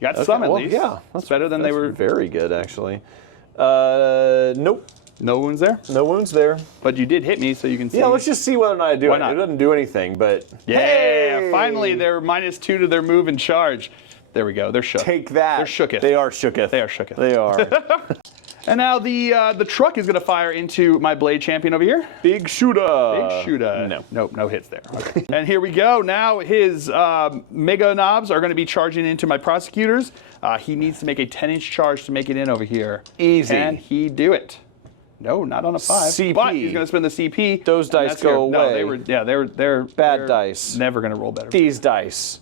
got some at least. Yeah, that's better than they were. Very good, actually. Nope. No wounds there? No wounds there. But you did hit me, so you can see. Yeah, let's just see whether or not I do Why it. not? It doesn't do anything, but yeah, finally they're -2 to their move and charge. There we go. They're shook. Take that. They're shooketh. They are shooketh. They are shooketh. They are. And now the truck is going to fire into my Blade Champion over here. Big shooter. Big shooter. No. Nope, no hits there. Okay. And here we go. Now his Mega Knobs are going to be charging into my Prosecutors. He needs to make a 10-inch charge to make it in over here. Easy. Can he do it? No, not on a 5. CP. But he's going to spend the CP. Those dice go away. No, they're bad dice. Never going to roll better. These dice.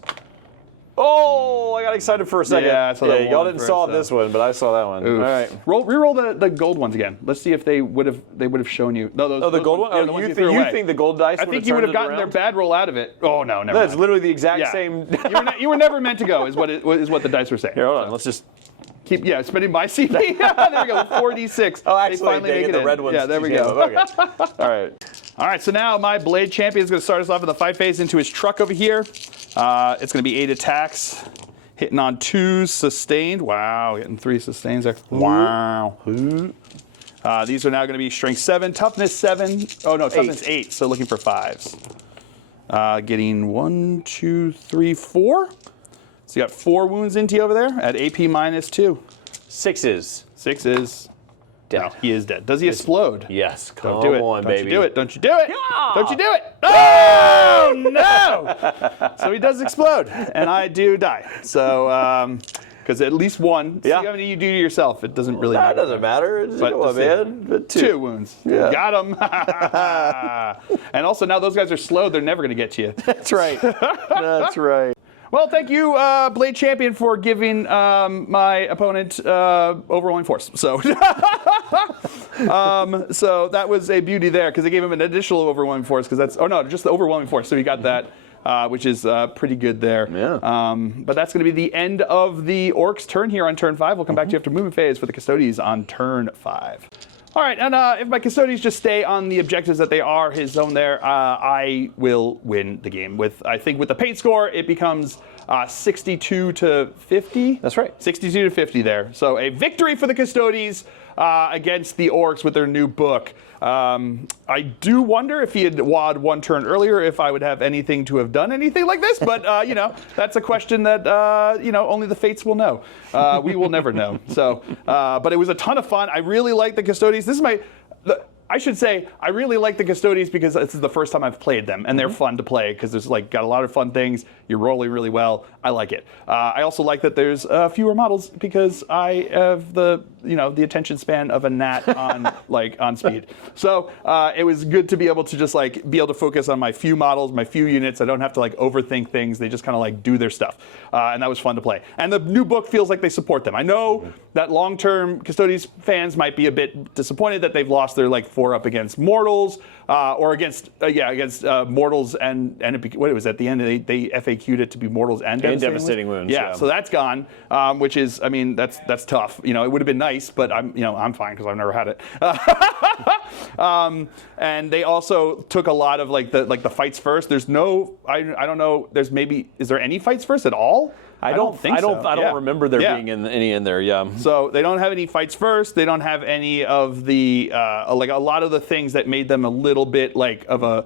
Oh, I got excited for a second. Yeah, I saw that y'all one didn't saw this one, but I saw that one. Oof. All right. Re-roll the gold ones again. Let's see if they would have shown you. No, those. Oh, the gold ones, one. yeah, the Oh, ones you threw away. think the gold dice? I think you would have gotten their bad roll out of it. Oh no, never. That's mind. literally the exact Yeah. same. You were never meant to go. Is what the dice were saying. Here, hold on. Let's just keep spending my CP. There we go. 4d6. Oh, actually, they finally make it the in. red ones. Yeah, there we go. Okay. All right. All right, so now my Blade Champion is going to start us off in the fight phase into his truck over here. It's going to be 8 attacks. Hitting on 2 sustained. Wow, getting 3 sustains there. Wow. These are now going to be strength 7, toughness 7. Oh no, toughness 8. So looking for 5s. Getting 1, 2, 3, 4. So you got 4 wounds into you over there at AP -2. 6s. 6s. Dead. No, he is dead. Does he explode? Yes. Don't do it. On, Don't baby. you do it. Don't you do it. Yeah. Don't you do it. Oh, no. So he does explode, and I do die. So, because at least one. Yeah. See how many you do to yourself. It doesn't really matter. That doesn't matter. It's But go man. But 2 wounds. Yeah. Got him. And also now those guys are slowed. They're never going to get to you. That's right. That's right. Well, thank you, Blade Champion, for giving my opponent overwhelming force. So, so that was a beauty there, because they gave him an additional overwhelming force. Because that's just the overwhelming force. So he got that, which is pretty good there. Yeah. But that's going to be the end of the Orks' turn here on turn 5. We'll come back to you after movement phase for the Custodes on turn 5. All right, and if my Custodes just stay on the objectives that they are, his zone there, I will win the game. I think with the paint score, it becomes 62 to 50. That's right. 62 to 50 there. So a victory for the Custodes against the Orks with their new book. I do wonder if he had WAAAGhed 1 turn earlier, if I would have anything to have done anything like this. But, that's a question that, only the fates will know. We will never know. So, but it was a ton of fun. I really like the Custodes. I should say, I really like the Custodes because this is the first time I've played them, and they're fun to play because there's got a lot of fun things. You're rolling really well. I like it. I also like that there's fewer models because I have the the attention span of a gnat on on speed. So it was good to be able to just be able to focus on my few models, my few units. I don't have to overthink things. They just kind of do their stuff, and that was fun to play. And the new book feels like they support them. I know that long-term Custodes fans might be a bit disappointed that they've lost their 4 up against mortals, or against mortals and what it was at the end they FAQ'd it to be mortals and devastating wounds. Yeah, so that's gone, which is that's tough. It would have been nice, but I'm fine because I've never had it. And they also took a lot of the fights first. There's no I don't know. Is there any fights first at all? I don't think so. I don't remember there being any in there. Yeah. So they don't have any fights first. They don't have any of the a lot of the things that made them a little bit of a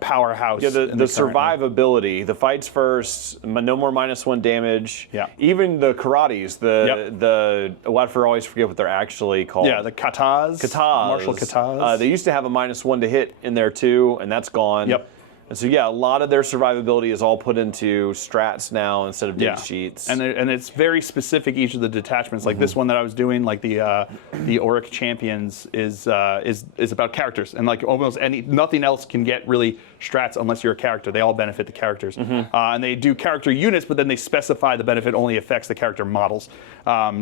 powerhouse. Yeah, the survivability, the fights first, no more -1 damage. Yeah. Even the karates, I always forget what they're actually called. Yeah, the katas. Katas. Martial katas. They used to have a -1 to hit in there too, and that's gone. Yep. And so a lot of their survivability is all put into strats now instead of dig sheets. And it's very specific, each of the detachments. Like this one that I was doing, the Ork champions is about characters, and almost nothing else can get really strats unless you're a character. They all benefit the characters, and they do character units, but then they specify the benefit only affects the character models.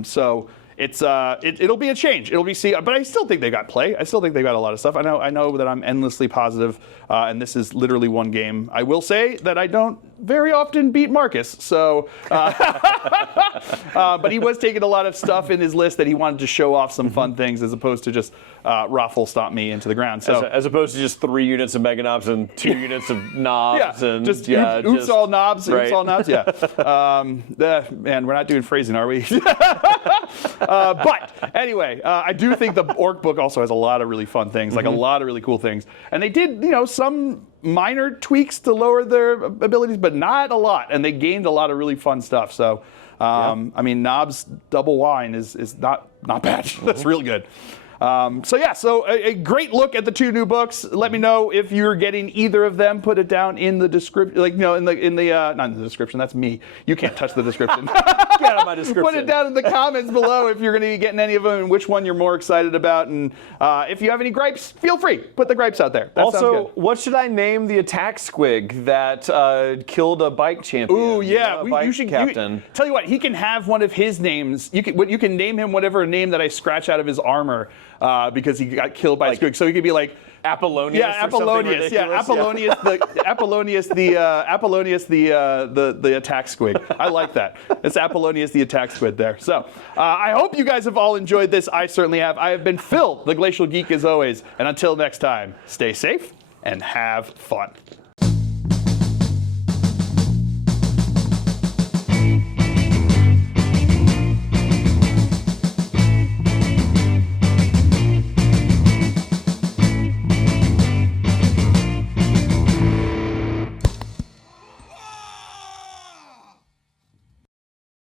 So. It'll be a change. It'll be but I still think they got play. I still think they got a lot of stuff. I know that I'm endlessly positive, and this is literally one game. I will say that I don't very often beat Marcus, so but he was taking a lot of stuff in his list that he wanted to show off some fun things as opposed to just raffle stomp me into the ground. So as opposed to just 3 units of mega knobs and 2 units of knobs and oops all knobs, right. oops all knobs. Yeah, man, we're not doing phrasing, are we? But anyway, I do think the Ork book also has a lot of really fun things, a lot of really cool things. And they did, some minor tweaks to lower their abilities, but not a lot. And they gained a lot of really fun stuff. So, Knobs Double Wine is not bad. That's real good. So a great look at the 2 new books. Let me know if you're getting either of them. Put it down in the description, not in the description. That's me. You can't touch the description. Get out of my description. Put it down in the comments below if you're going to be getting any of them and which one you're more excited about. And if you have any gripes, feel free. Put the gripes out there. That also, what should I name the attack squig that killed a bike champion? Ooh, yeah. You should captain. Tell you what, he can have one of his names. You can name him whatever name that I scratch out of his armor. Because he got killed by a squig, so he could be Apollonius. Yeah, Apollonius. Yeah, Apollonius. Apollonius the attack squig. I like that. It's Apollonius the attack squid there. So I hope you guys have all enjoyed this. I certainly have. I have been Phil, the Glacial Geek, as always. And until next time, stay safe and have fun.